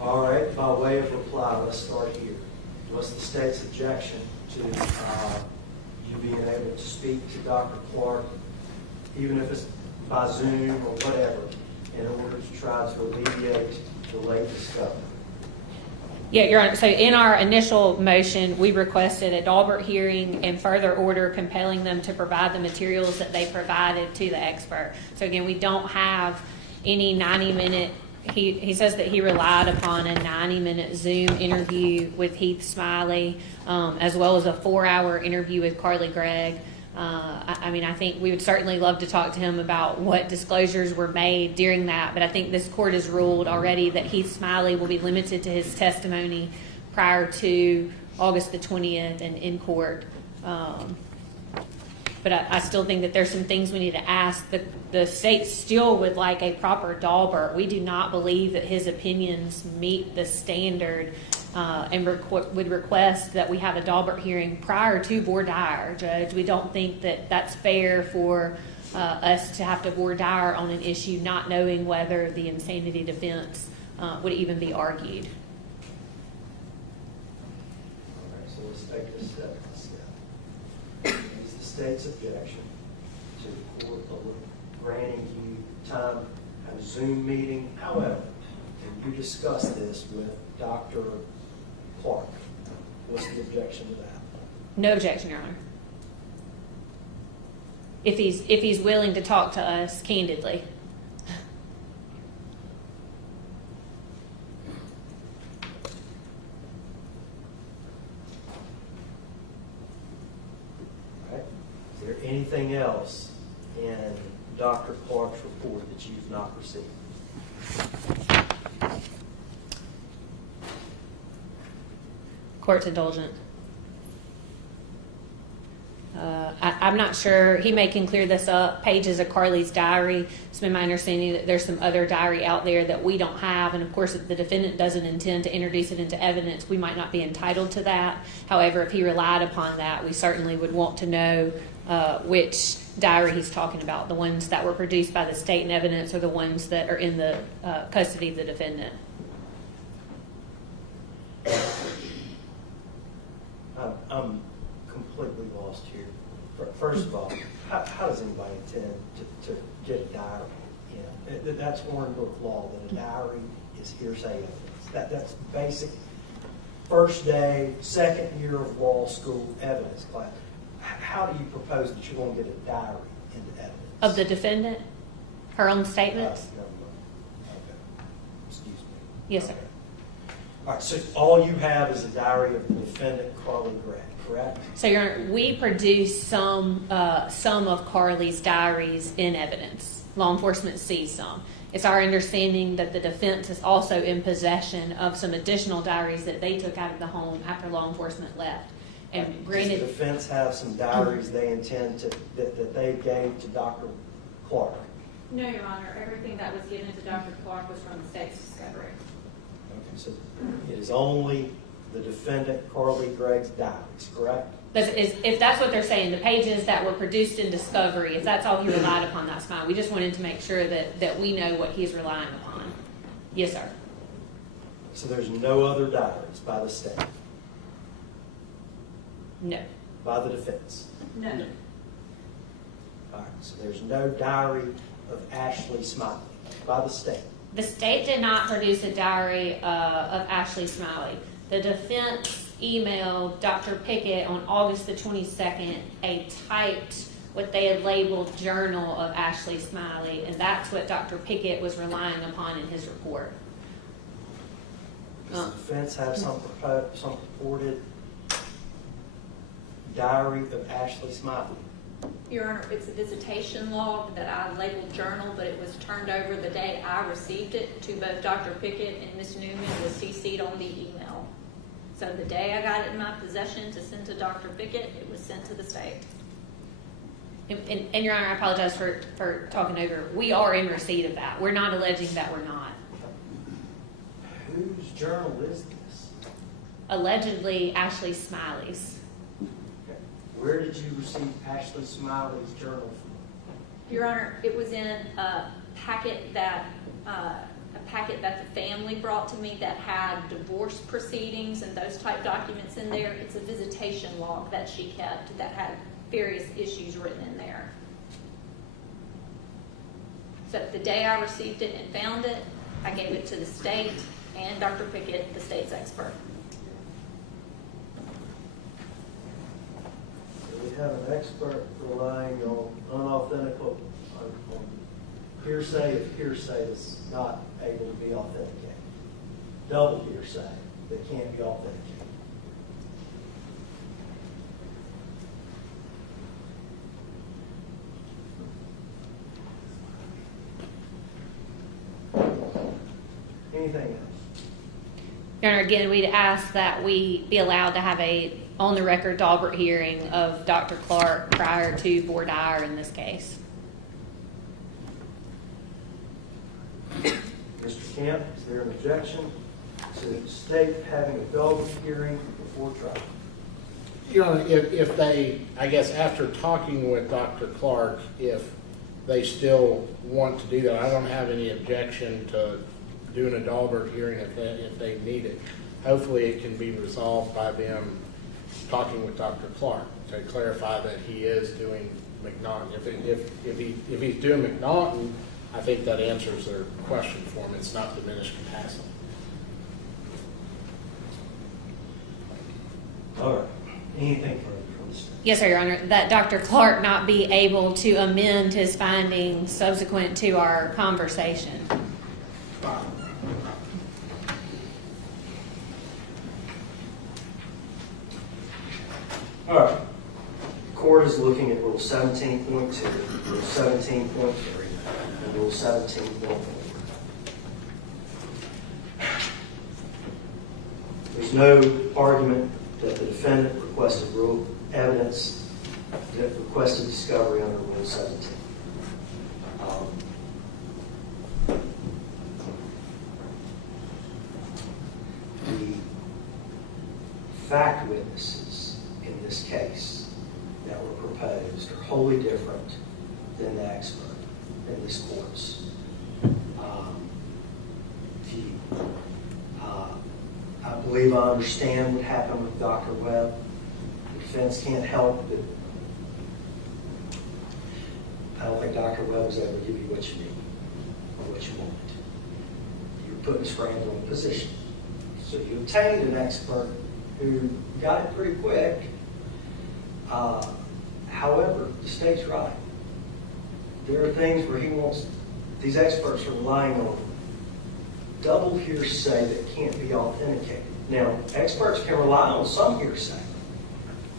All right, by way of reply, let's start here. What's the state's objection to you being able to speak to Dr. Clark, even if it's by Zoom or whatever, in order to try to alleviate the late discovery? Yeah, Your Honor, so in our initial motion, we requested a Daubert hearing and further order compelling them to provide the materials that they provided to the expert. So again, we don't have any 90-minute, he says that he relied upon a 90-minute Zoom interview with Heath Smiley, as well as a 4-hour interview with Carly Gregg. I mean, I think we would certainly love to talk to him about what disclosures were made during that, but I think this court has ruled already that Heath Smiley will be limited to his testimony prior to August the 20th and in court. But I still think that there's some things we need to ask. The state still would like a proper Daubert. We do not believe that his opinions meet the standard and would request that we have a Daubert hearing prior to voir dire, Judge. We don't think that that's fair for us to have to voir dire on an issue not knowing whether the insanity defense would even be argued. All right, so let's take this step by step. Is the state's objection to the court granting you time to have a Zoom meeting? However, can you discuss this with Dr. Clark? What's the objection to that? No objection, Your Honor. If he's willing to talk to us candidly. All right. Is there anything else in Dr. Clark's report that you've not received? Court's indulgent. I'm not sure. He may can clear this up. Pages of Carly's diary. It's been my understanding that there's some other diary out there that we don't have. And of course, if the defendant doesn't intend to introduce it into evidence, we might not be entitled to that. However, if he relied upon that, we certainly would want to know which diary he's talking about. The ones that were produced by the state in evidence or the ones that are in the custody of the defendant. I'm completely lost here. First of all, how does anybody intend to get a diary? You know, that's Orenburg law, that a diary is hearsay evidence. That's basic first day, second year of law school evidence class. How do you propose that you're going to get a diary into evidence? Of the defendant? Her own statements? Never mind. Okay. Excuse me. Yes, sir. Okay. All right, so all you have is a diary of the defendant, Carly Gregg, correct? So, Your Honor, we produced some of Carly's diaries in evidence. Law enforcement sees some. It's our understanding that the defense is also in possession of some additional diaries that they took out of the home after law enforcement left. And granted, does the defense have some diaries they intend to that they gave to Dr. Clark? no, Your Honor. Everything that was given to Dr. Clark was from the state's discovery. Okay, so it is only the defendant, Carly Gregg's diaries, correct? If that's what they're saying, the pages that were produced in discovery, if that's all he relied upon, that's fine. We just wanted to make sure that we know what he's relying upon. Yes, sir. So there's no other diaries by the state, No. by the defense? No. All right, so there's no diary of Ashley Smiley by the state? The state did not produce a diary of Ashley Smiley. The defense emailed Dr. Pickett on August the 22nd a typed what they had labeled Journal of Ashley Smiley, and that's what Dr. Pickett was relying upon in his report. Does the defense have some purported diary of Ashley Smiley? Your Honor, it's a visitation log that I labeled journal, but it was turned over the day I received it to both Dr. Pickett and Ms. Newman was CC'd on the email. So the day I got it in my possession to send to Dr. Pickett, it was sent to the state. And Your Honor, I apologize for talking over. We are in receipt of that. We're not alleging that we're not. Whose journal is this? Allegedly, Ashley Smiley's. Okay. Where did you receive Ashley Smiley's journal from? Your Honor, it was in a packet that the family brought to me that had divorce proceedings and those type documents in there. It's a visitation log that she kept that had various issues written in there. So the day I received it and found it, I gave it to the state and Dr. Pickett, the state's expert. So we have an expert relying on unauthentical, on hearsay if hearsay is not able to be authenticated. Double hearsay that can't be authenticated. Anything else? Your Honor, again, we'd ask that we be allowed to have a on-the-record Daubert hearing of Dr. Clark prior to voir dire in this case. Mr. Kemp, is there an objection to the state having a Daubert hearing before trial? Your Honor, if they, I guess after talking with Dr. Clark, if they still want to do that, I don't have any objection to doing a Daubert hearing if they need it. Hopefully it can be resolved by them talking with Dr. Clark to clarify that he is doing McNaughton. If he's doing McNaughton, I think that answers their question for him. It's not diminished capacity. All right. Anything further from the state? Yes, sir, Your Honor, that Dr. Clark not be able to amend his findings subsequent to our conversation. All right. The court is looking at Rule 17.2, Rule 17.3, and Rule 17.4. There's no argument that the defendant requested rule evidence, that requested discovery under Rule 17. The fact witnesses in this case that were proposed are wholly different than the expert in this court's view. I believe I understand what happened with Dr. Webb. The defense can't help but I don't think Dr. Webb was able to give you what you need or what you wanted. You were put in a scrambling position. So you obtained an expert who got it pretty quick. However, the state's right. There are things where he wants, these experts are relying on double hearsay that can't be authenticated. Now, experts can rely on some hearsay,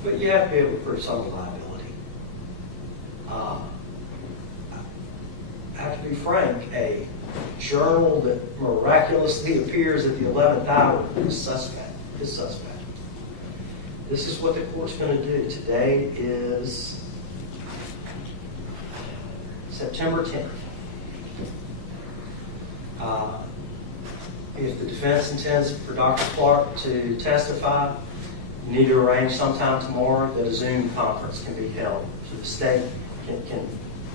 but you have to be able to prove some reliability. I have to be frank, a journal that miraculously appears at the 11th hour is suspect. This is what the court's going to do. Today is September 10th. If the defense intends for Dr. Clark to testify, you need to arrange sometime tomorrow that a Zoom conference can be held so the state can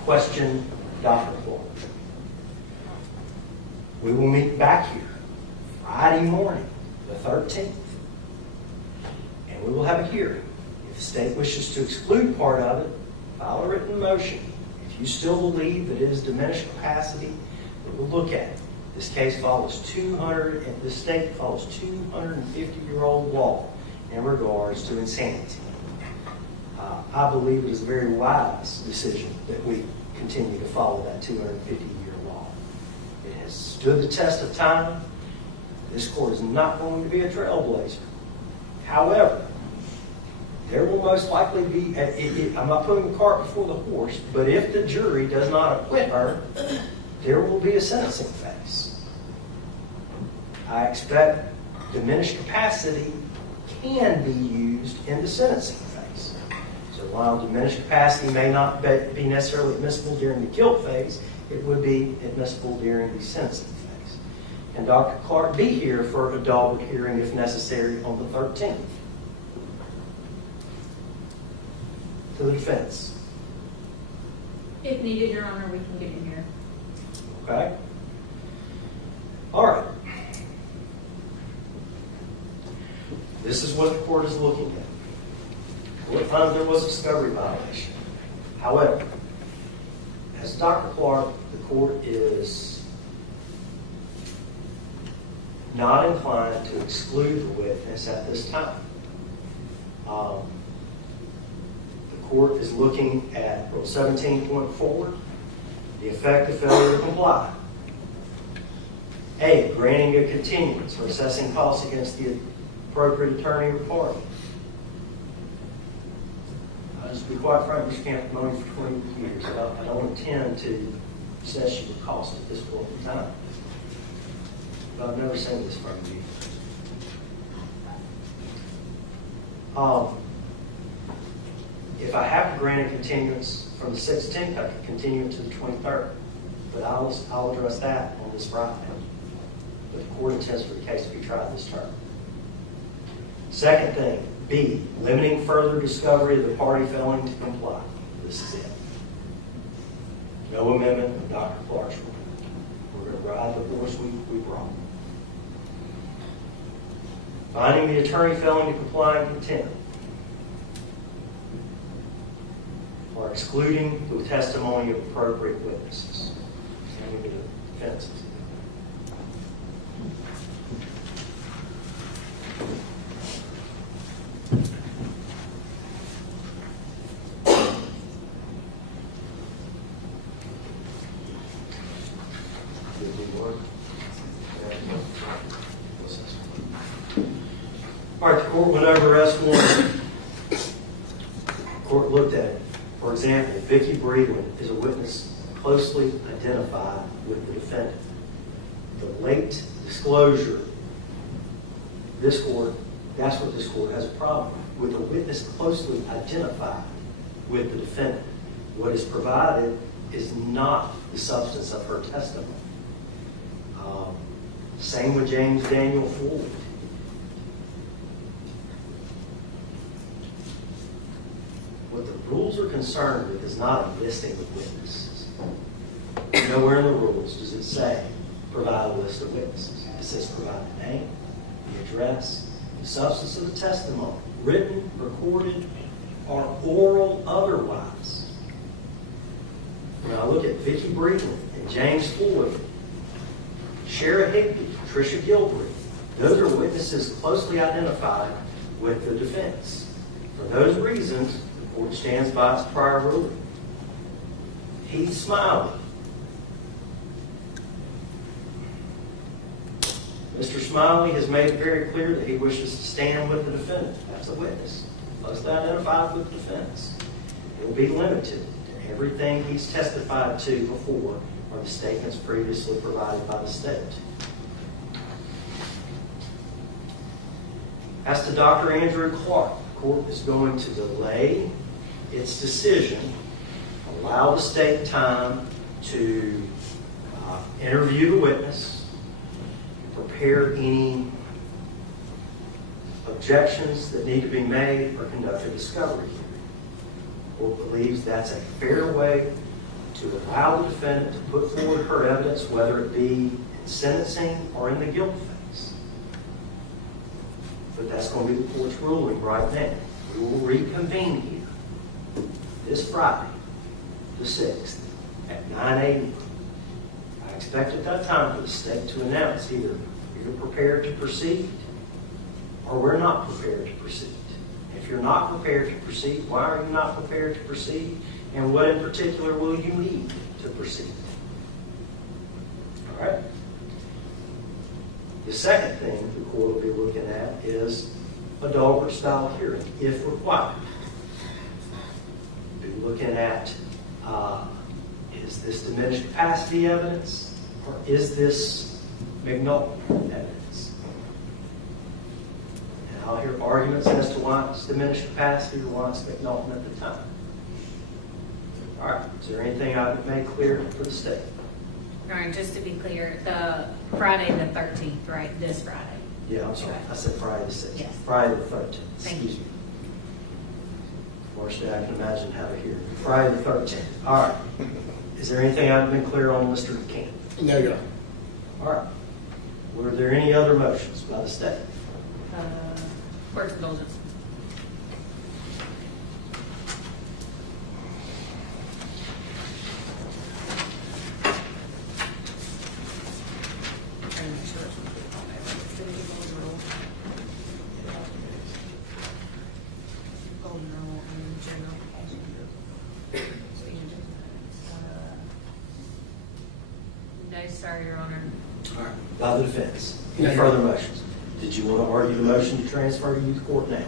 question Dr. Clark. We will meet back here Friday morning, the 13th, and we will have a hearing. If the state wishes to exclude part of it, file a written motion. If you still believe that it is diminished capacity, we will look at it. This case follows the state follows 250-year-old law in regards to insanity. I believe it is a very wise decision that we continue to follow that 250-year law. It has stood the test of time. This court is not going to be a trailblazer. However, there will most likely be, I'm not putting the cart before the horse, but if the jury does not acquit her, there will be a sentencing phase. I expect diminished capacity can be used in the sentencing phase. So while diminished capacity may not be necessarily admissible during the guilt phase, it would be admissible during the sentencing phase. And Dr. Clark be here for a Dahlberg hearing if necessary on the 13th. To the defense. If needed, Your Honor, we can get in here. Okay? All right. This is what the court is looking at. The court found there was a discovery violation. However, as Dr. Clark, the court is not inclined to exclude the witness at this time. The court is looking at Rule 17.4, the effect of failure to comply. A, granting a continuance or assessing costs against the appropriate attorney or party. Just to be quite frank, this can't have known for 20 years. I don't intend to assess you a cost at this point in time. But I've never seen this from you. If I have to grant a continuance from the 16th, I can continue it to the 23rd. But I'll address that on this Friday. But the court intends for the case to be tried this term. Second thing, B, limiting further discovery of the party failing to comply. This is it. No amendment of Dr. Clark's rule. We're going to ride the horse we brought. Finding the attorney failing to comply in contempt. Or excluding the testimony of appropriate witnesses. Sending to the defenses. All right, the court went over S1. The court looked at it. For example, Vicki Breedland is a witness closely identified with the defendant. The late disclosure, this court, that's what this court has a problem with. With a witness closely identified with the defendant. What is provided is not the substance of her testimony. Same with James Daniel Ford. What the rules are concerned with is not a listing of witnesses. Nowhere in the rules does it say provide a list of witnesses. It says provide the name, the address, the substance of the testimony, written, recorded, or oral otherwise. When I look at Vicki Breedland and James Floyd, Shara Higby, Tricia Gilbert, those are witnesses closely identified with the defense. For those reasons, the court stands by its prior ruling. Heath Smiley. Mr. Smiley has made it very clear that he wishes to stand with the defendant. That's a witness, closely identified with the defense. It will be limited to everything he's testified to before or the statements previously provided by the state. As to Dr. Andrew Clark, the court is going to delay its decision, allow the state time to interview the witness, prepare any objections that need to be made, or conduct a discovery hearing. The court believes that's a fair way to allow the defendant to put forward her evidence, whether it be in sentencing or in the guilt phase. But that's going to be the court's ruling right now. We will reconvene here this Friday, the 6th, at 9 a.m. I expect at that time for the state to announce either you're prepared to proceed or we're not prepared to proceed. If you're not prepared to proceed, why are you not prepared to proceed? And what in particular will you need to proceed? All right? The second thing the court will be looking at is a Dahlgren-style hearing, if required. We'll be looking at, is this diminished capacity evidence, or is this McNaughton evidence? And I'll hear arguments as to why it's diminished capacity or why it's McNaughton at the time. All right, is there anything I would make clear for the state? All right, just to be clear, the Friday the 13th, right, this Friday? Yeah, I'm sorry, I said Friday the 6th. Yes. Friday the 13th, Thank excuse you. me. Worst day I can imagine how to hear. Friday the 13th. All right. Is there anything I've been clear on, Mr. King? No, Your Honor. All right. Were there any other motions by the state? Court's indulgence. No, sir, Your Honor. All right. By the defense. No, Any Your further Honor. motions? Did you want to argue the motion to transfer to youth court now?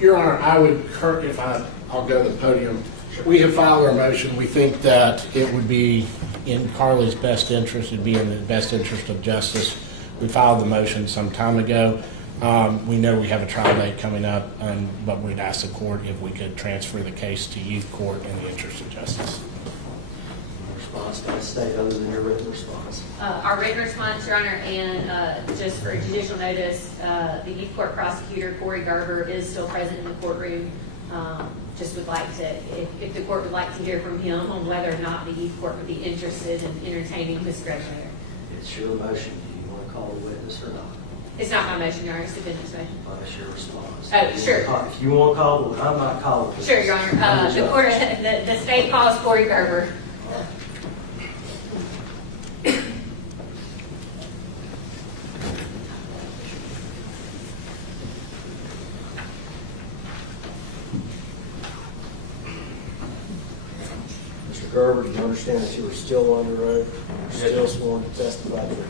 Your Honor, I would, if I'll go to the podium. We have filed our motion. We think that it would be in Carly's best interest, it'd be in the best interest of justice. We filed the motion some time ago. We know we have a trial date coming up, but we'd ask the court if we could transfer the case to youth court in the interest of justice. Response by the state other than your written response? Our written response, Your Honor, and just for judicial notice, the youth court prosecutor, Corey Garber, is still present in the courtroom. Just would like to, if the court would like to hear from him on whether or not the youth court would be interested in entertaining Ms. Gregg there. It's your motion. Do you want to call the witness or not? It's not my motion, Your Honor, it's the defendant's motion. Well, that's your response. Oh, sure. If you want to call, I'm not calling. the Sure, Your witness. Honor. I'm The judge. court, the state calls Corey Garber. Mr. Garber, do you understand that you are still under oath? You're still sworn to testify to the court?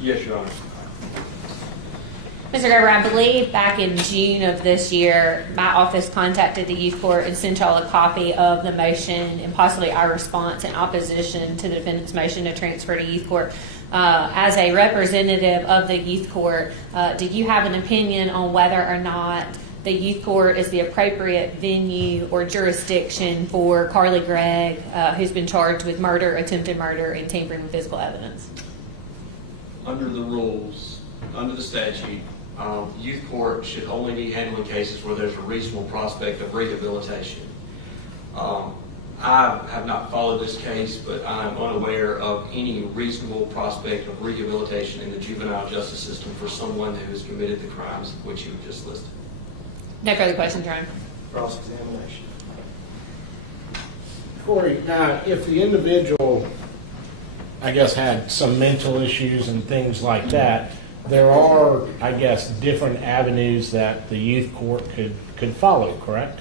Yes, Your Honor. Mr. Garber, I believe back in June of this year, my office contacted the youth court and sent y'all a copy of the motion and possibly our response in opposition to the defendant's motion to transfer to youth court. As a representative of the youth court, do you have an opinion on whether or not the youth court is the appropriate venue or jurisdiction for Carly Gregg, who's been charged with murder, attempted murder, and tampering with physical evidence? Under the rules, under the statute, youth court should only be handling cases where there's a reasonable prospect of rehabilitation. I have not followed this case, but I am unaware of any reasonable prospect of rehabilitation in the juvenile justice system for someone who has committed the crimes which you just listed. No further questions, Ryan. Cross-examination. Corey, now, if the individual, I guess, had some mental issues and things like that, there are, I guess, different avenues that the youth court could follow, correct?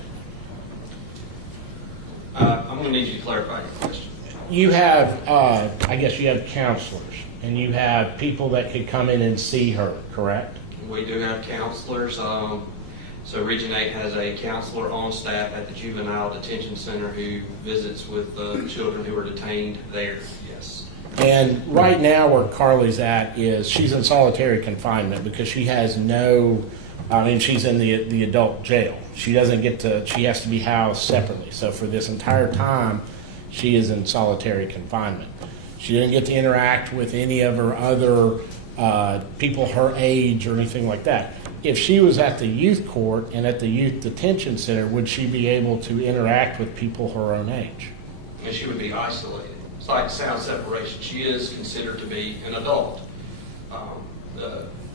I'm going to need you to clarify your question. You have, I guess you have counselors, and you have people that could come in and see her, correct? We do have counselors. So Region 8 has a counselor on staff at the Juvenile Detention Center who visits with children who are detained there, yes. And right now where Carly's at is she's in solitary confinement because she has no, she's in the adult jail. She doesn't get to, she has to be housed separately. So for this entire time, she is in solitary confinement. She didn't get to interact with any of her other people her age or anything like that. If she was at the youth court and at the youth detention center, would she be able to interact with people her own age? And she would be isolated. It's like sound separation. She is considered to be an adult.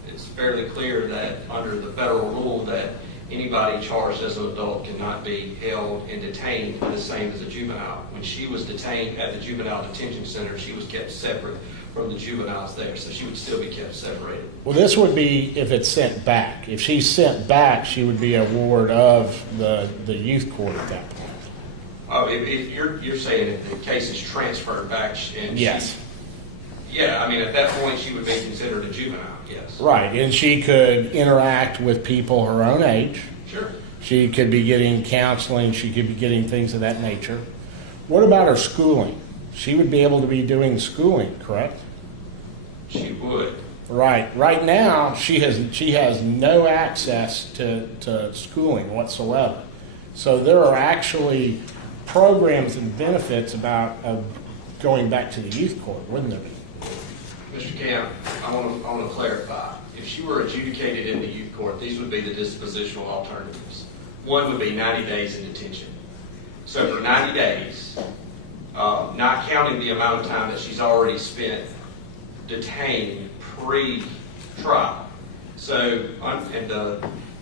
It's fairly clear that under the federal rule that anybody charged as an adult cannot be held and detained the same as a juvenile. When she was detained at the juvenile detention center, she was kept separate from the juveniles there, so she would still be kept separated. Well, this would be if it's sent back. If she's sent back, she would be a ward of the youth court at that point. If you're saying if the case is transferred back and Yes. Yeah, I mean, at that point, she would be considered a juvenile, yes. Right, and she could interact with people her own age. Sure. She could be getting counseling. She could be getting things of that nature. What about her schooling? She would be able to be doing schooling, correct? She would. Right. Right now, she has no access to schooling whatsoever. So there are actually programs and benefits about going back to the youth court, wouldn't there be? Mr. Camp, I want to clarify. If she were adjudicated in the youth court, these would be the dispositional alternatives. One would be 90 days in detention. So for 90 days, not counting the amount of time that she's already spent detained pre-trial. So, and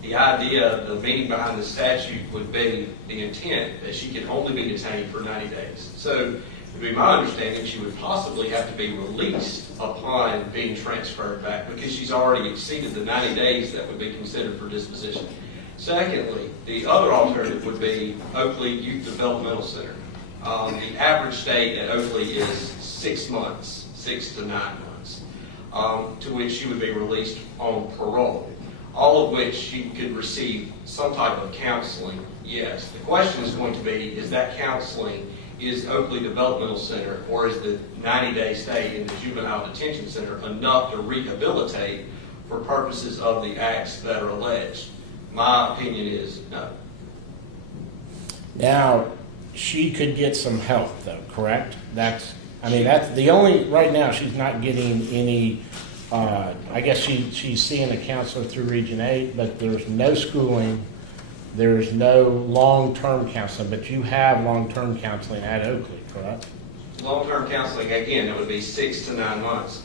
the idea, the meaning behind the statute would be the intent that she could only be detained for 90 days. So, to be my understanding, she would possibly have to be released upon being transferred back because she's already exceeded the 90 days that would be considered for disposition. Secondly, the other alternative would be Oakley Youth Developmental Center. The average stay at Oakley is 6 months, 6 to 9 months, to which she would be released on parole, all of which she could receive some type of counseling, yes. The question is going to be, is that counseling is Oakley Developmental Center or is the 90-day stay in the juvenile detention center enough to rehabilitate for purposes of the acts that are alleged? My opinion is no. Now, she could get some help, though, correct? That's the only, right now, she's not getting any, I guess she's seeing a counselor through Region 8, but there's no schooling, there's no long-term counseling, but you have long-term counseling at Oakley, correct? Long-term counseling, again, it would be 6 to 9 months.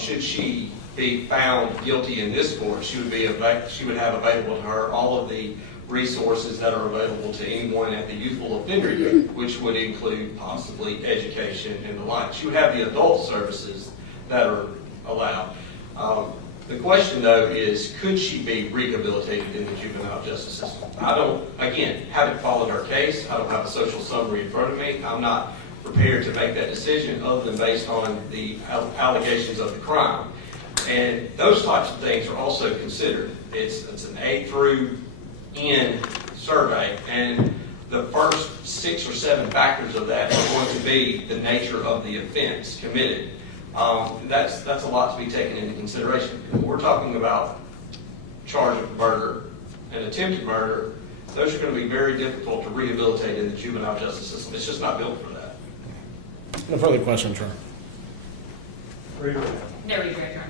Should she be found guilty in this court, she would have available to her all of the resources that are available to anyone at the youthful offender unit, which would include possibly education and the like. She would have the adult services that are allowed. The question, though, is could she be rehabilitated in the juvenile justice system? I don't, again, haven't followed her case. I don't have a social summary in front of me. I'm not prepared to make that decision other than based on the allegations of the crime. And those types of things are also considered. It's an A through N survey, and the first 6 or 7 factors of that are going to be the nature of the offense committed. That's a lot to be taken into consideration. When we're talking about charge of murder and attempted murder, those are going to be very difficult to rehabilitate in the juvenile justice system. It's just not built for that. No further questions, sir. No, Your Honor.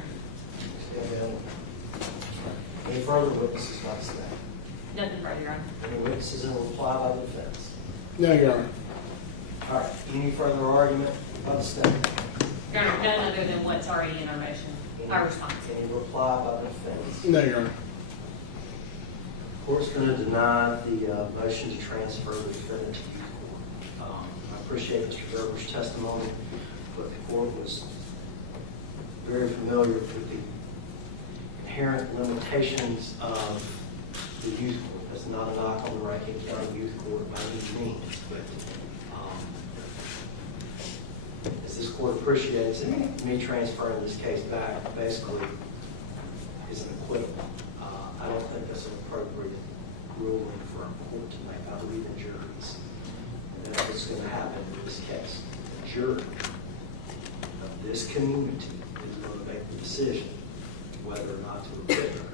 Any further witnesses by the staff? Nothing further, Your Honor. Any witnesses in reply by the defense? No, Your Honor. All right, any further argument by the staff? Your Honor, none other than what's already in our motion, our response. Any reply by the defense? No, Your Honor. Court's going to deny the motion to transfer the defendant to youth court. I appreciate Mr. Gerber's testimony, but the court was very familiar with the inherent limitations of the youth court. That's not a knock on the Rankin County Youth Court by any means, but as this court appreciates it, me transferring this case back basically is an acquittal. I don't think that's an appropriate ruling for a court to make. I believe in juries. And that's what's going to happen in this case. The jury of this community is going to make the decision whether or not to acquit her,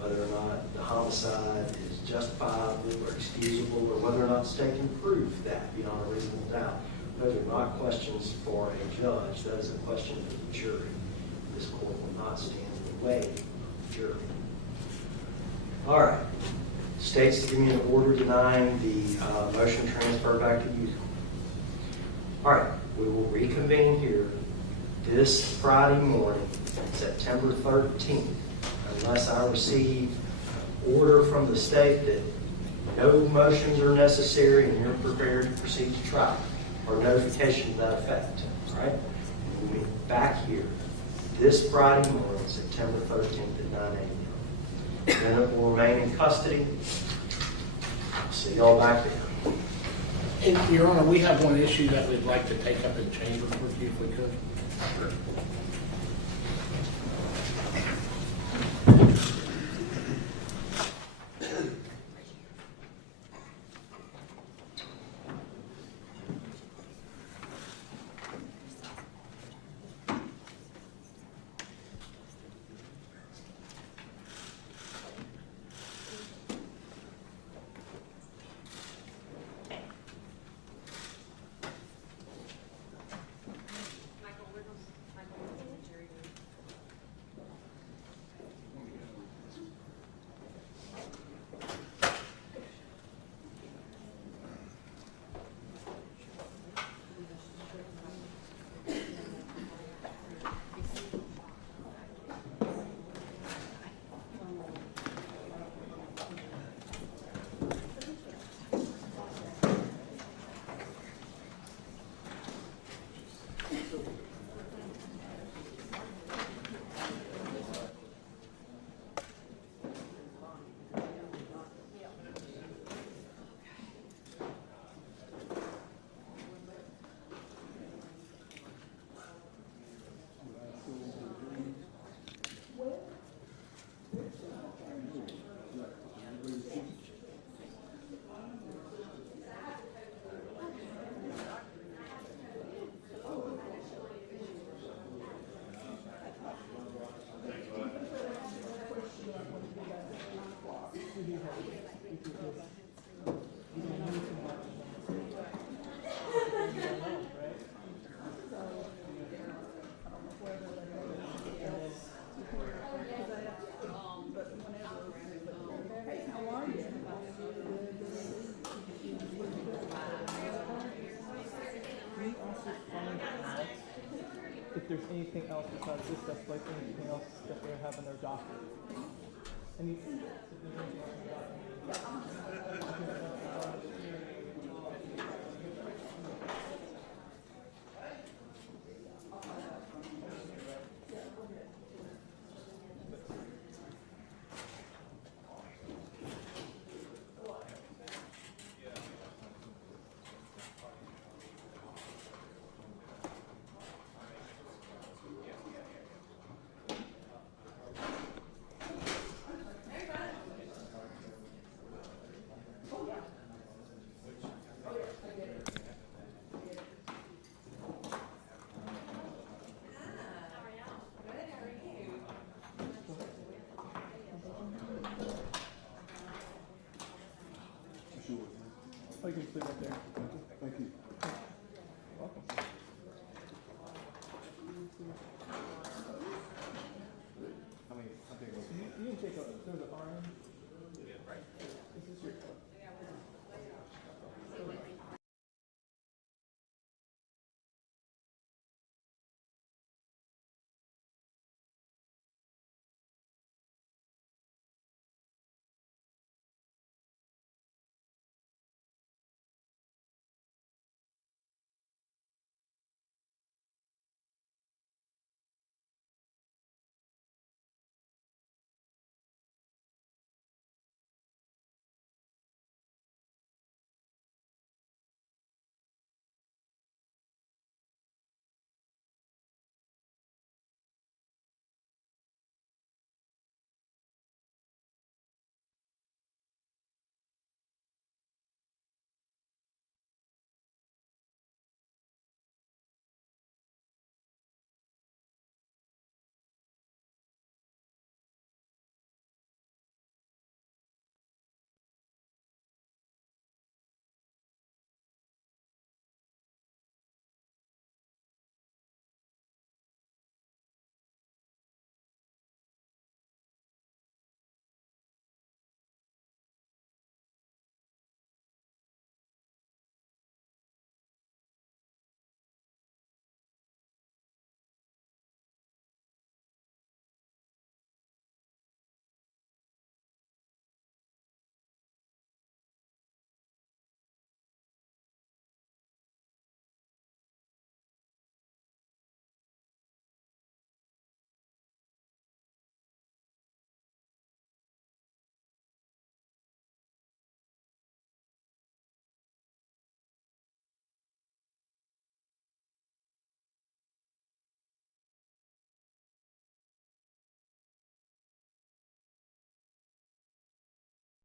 whether or not the homicide is justifiable or excusable, or whether or not the state can prove that beyond a reasonable doubt. Those are not questions for a judge. That is a question for the jury. This court will not stand in the way of the jury. All right. State's to give me an order denying the motion transfer back to youth court. All right. We will reconvene here this Friday morning, September 13th, unless I receive order from the state that no motions are necessary and you're prepared to proceed to trial, or notification to that effect, all right? We'll be back here this Friday morning, September 13th at 9 a.m. Defendant will remain in custody. See y'all back there. And, Your Honor, we have one issue that we'd like to take up in chambers with you if we could. If there's anything else besides this stuff, like anything else that they have in their docket. I can sit right there. Thank you.